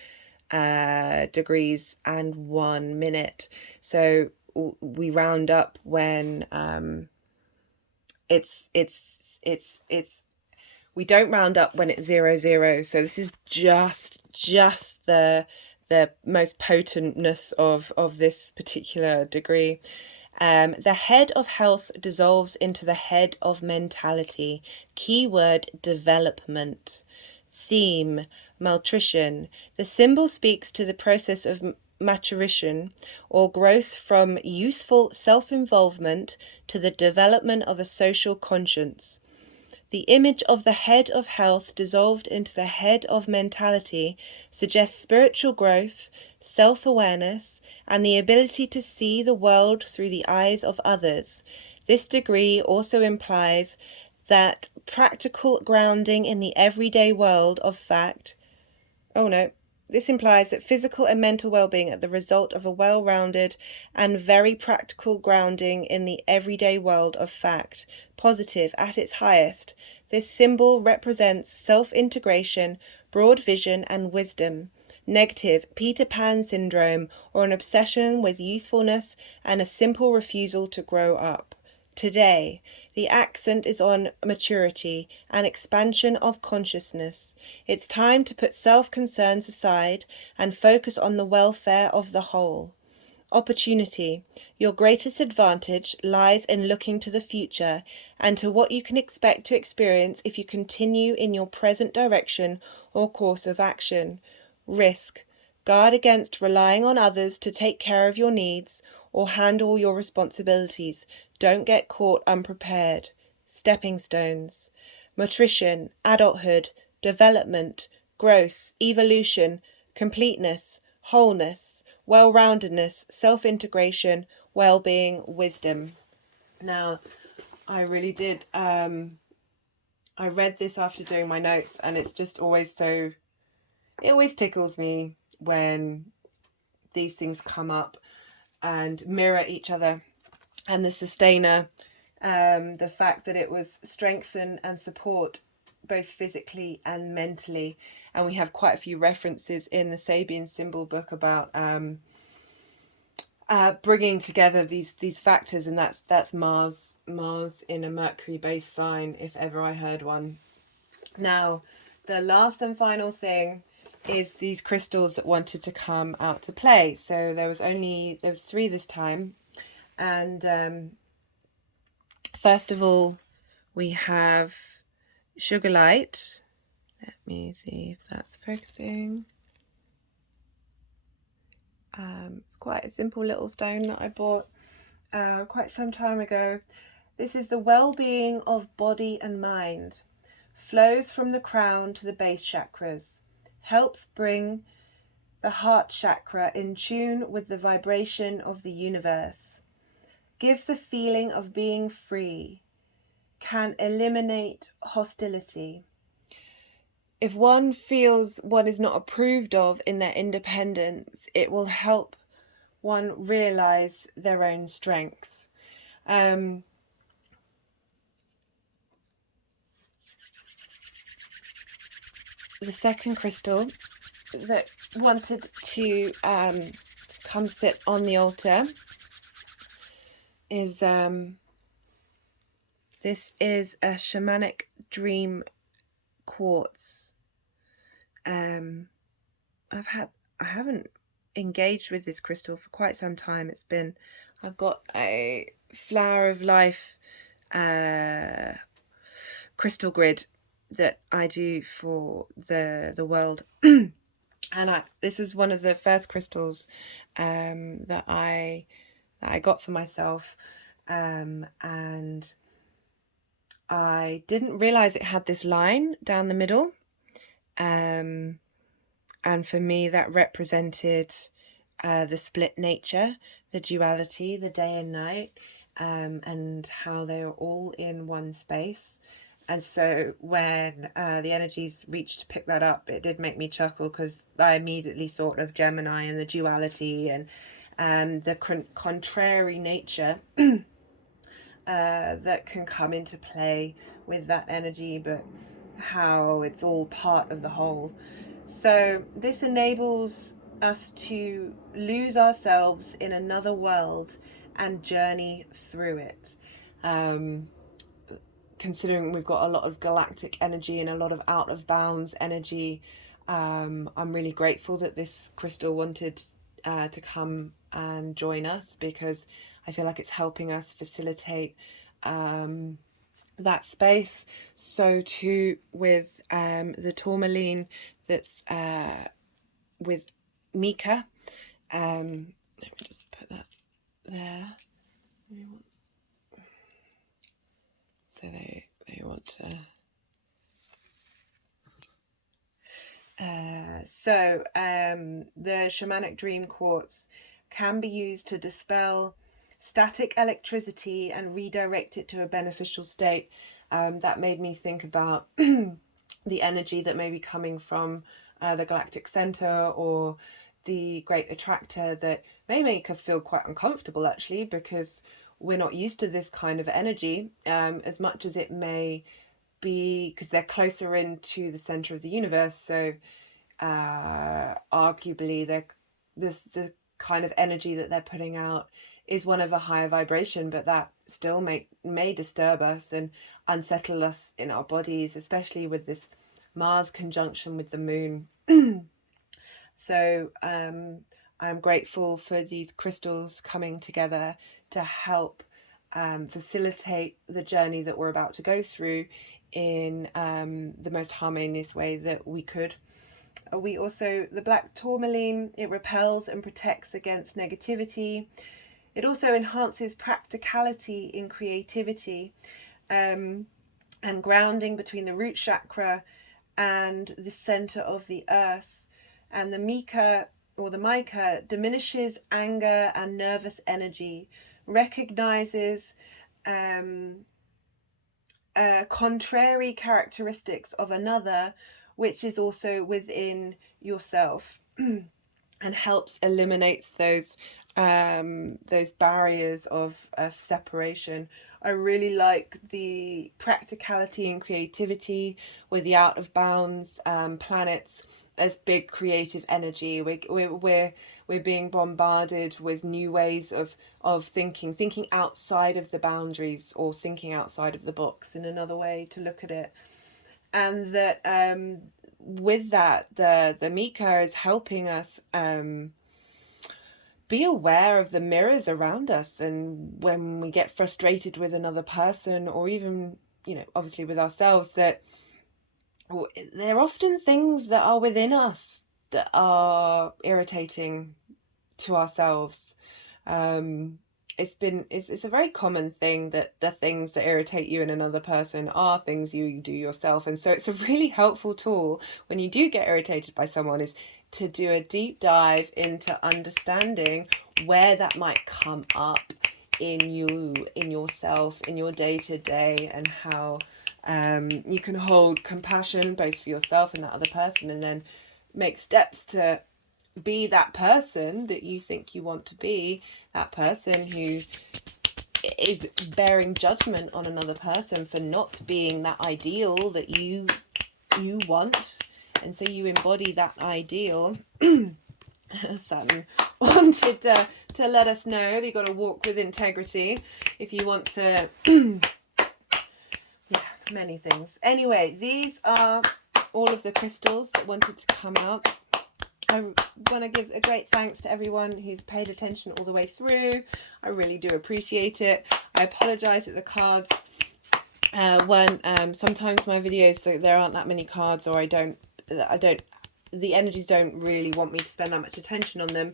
degrees and 1 minute. So we round up when we don't round up when it's 00. So this is just the most potentness of this particular degree. The head of health dissolves into the head of mentality. Keyword: development. Theme: malnutrition. The symbol speaks to the process of maturation or growth from youthful self-involvement to the development of a social conscience. The image of the head of health dissolved into the head of mentality suggests spiritual growth, self-awareness, and the ability to see the world through the eyes of others. This degree also implies that practical grounding in the everyday world of fact. This implies that physical and mental well-being are the result of a well-rounded and very practical grounding in the everyday world of fact. Positive at its highest, this symbol represents self-integration, broad vision, and wisdom. Negative: Peter Pan syndrome, or an obsession with youthfulness and a simple refusal to grow up. Today, the accent is on maturity and expansion of consciousness. It's time to put self-concerns aside and focus on the welfare of the whole. Opportunity: your greatest advantage lies in looking to the future and to what you can expect to experience if you continue in your present direction or course of action. Risk: guard against relying on others to take care of your needs or handle your responsibilities. Don't get caught unprepared. stepping stones, nutrition, adulthood, development, growth, evolution, completeness, wholeness, well-roundedness, self-integration, well-being, wisdom. Now, I really did, I read this after doing my notes, and it's just always so, it always tickles me when these things come up and mirror each other. And the sustainer, the fact that it was strengthen and support both physically and mentally. And we have quite a few references in the Sabian Symbol book about bringing together these factors, and that's Mars in a Mercury based sign, if ever I heard one. Now, the last and final thing is these crystals that wanted to come out to play. So there was 3 this time, and first of all we have Sugarlight. Let me see if that's focusing. It's quite a simple little stone that I bought quite some time ago. This is the well-being of body and mind. Flows from the crown to the base chakras. Helps bring the heart chakra in tune with the vibration of the universe. Gives the feeling of being free. Can eliminate hostility. If one feels one is not approved of in their independence, it will help one realize their own strength. The second crystal that wanted to come sit on the altar is this is a shamanic dream quartz. I haven't engaged with this crystal for quite some time. I've got a Flower of Life crystal grid that I do for the world. And this was one of the first crystals that I got for myself, and I didn't realize it had this line down the middle, and for me that represented the split nature, the duality, the day and night, and how they are all in one space. And so when the energies reached to pick that up, it did make me chuckle, because I immediately thought of Gemini and the duality and the contrary nature that can come into play with that energy, but how it's all part of the whole. So this enables us to lose ourselves in another world and journey through it. Considering we've got a lot of galactic energy and a lot of out of bounds energy, I'm really grateful that this crystal wanted to come and join us, because I feel like it's helping us facilitate that space. So too with the tourmaline that's with Mika. Let me just put that there. So they want to. The shamanic dream quartz can be used to dispel static electricity and redirect it to a beneficial state. That made me think about the energy that may be coming from the galactic center or the great attractor, that may make us feel quite uncomfortable, actually, because we're not used to this kind of energy, as much as it may be because they're closer into the center of the universe. So arguably the kind of energy that they're putting out is one of a higher vibration, but that still may disturb us and unsettle us in our bodies, especially with this Mars conjunction with the moon. So I'm grateful for these crystals coming together to help facilitate the journey that we're about to go through in the most harmonious way that we could. We also, the black tourmaline, it repels and protects against negativity. It also enhances practicality in creativity. and grounding between the root chakra and the center of the earth. And the Mika or the mica diminishes anger and nervous energy, recognizes contrary characteristics of another, which is also within yourself, and helps eliminates those barriers of separation. I really like the practicality and creativity with the out of bounds planets as big creative energy. We're being bombarded with new ways of thinking outside of the boundaries, or thinking outside of the box, in another way to look at it. And that with that, the Mika is helping us be aware of the mirrors around us, and when we get frustrated with another person, or even, you know, obviously with ourselves, that there are often things that are within us that are irritating to ourselves. It's a very common thing that the things that irritate you in another person are things you do yourself. And so it's a really helpful tool when you do get irritated by someone, is to do a deep dive into understanding where that might come up in you, in yourself, in your day-to-day, and how you can hold compassion both for yourself and that other person, and then make steps to be that person that you think you want to be, that person who is bearing judgment on another person for not being that ideal that you want. And so you embody that ideal. Saturn wanted to let us know that you've got to walk with integrity if you want to. Yeah, many things. Anyway, these are all of the crystals that wanted to come out. I want to give a great thanks to everyone who's paid attention all the way through. I really do appreciate it. I apologize that the cards weren't, sometimes my videos, there aren't that many cards, or the energies don't really want me to spend that much attention on them,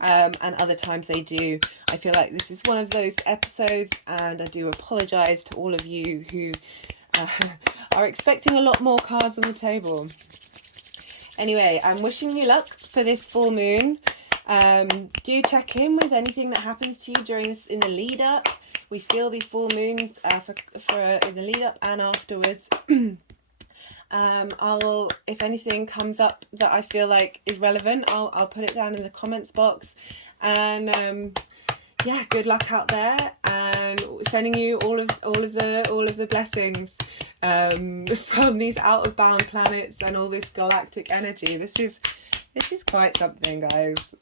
and other times they do. I feel like this is one of those episodes, and I do apologize to all of you who are expecting a lot more cards on the table. Anyway, I'm wishing you luck for this full moon. Do check in with anything that happens to you during this, in the lead up. We feel these full moons for in the lead up and afterwards. If anything comes up that I feel like is relevant, I'll put it down in the comments box. And yeah, good luck out there, and sending you all of the blessings from these out of bound planets and all this galactic energy. This is quite something, guys.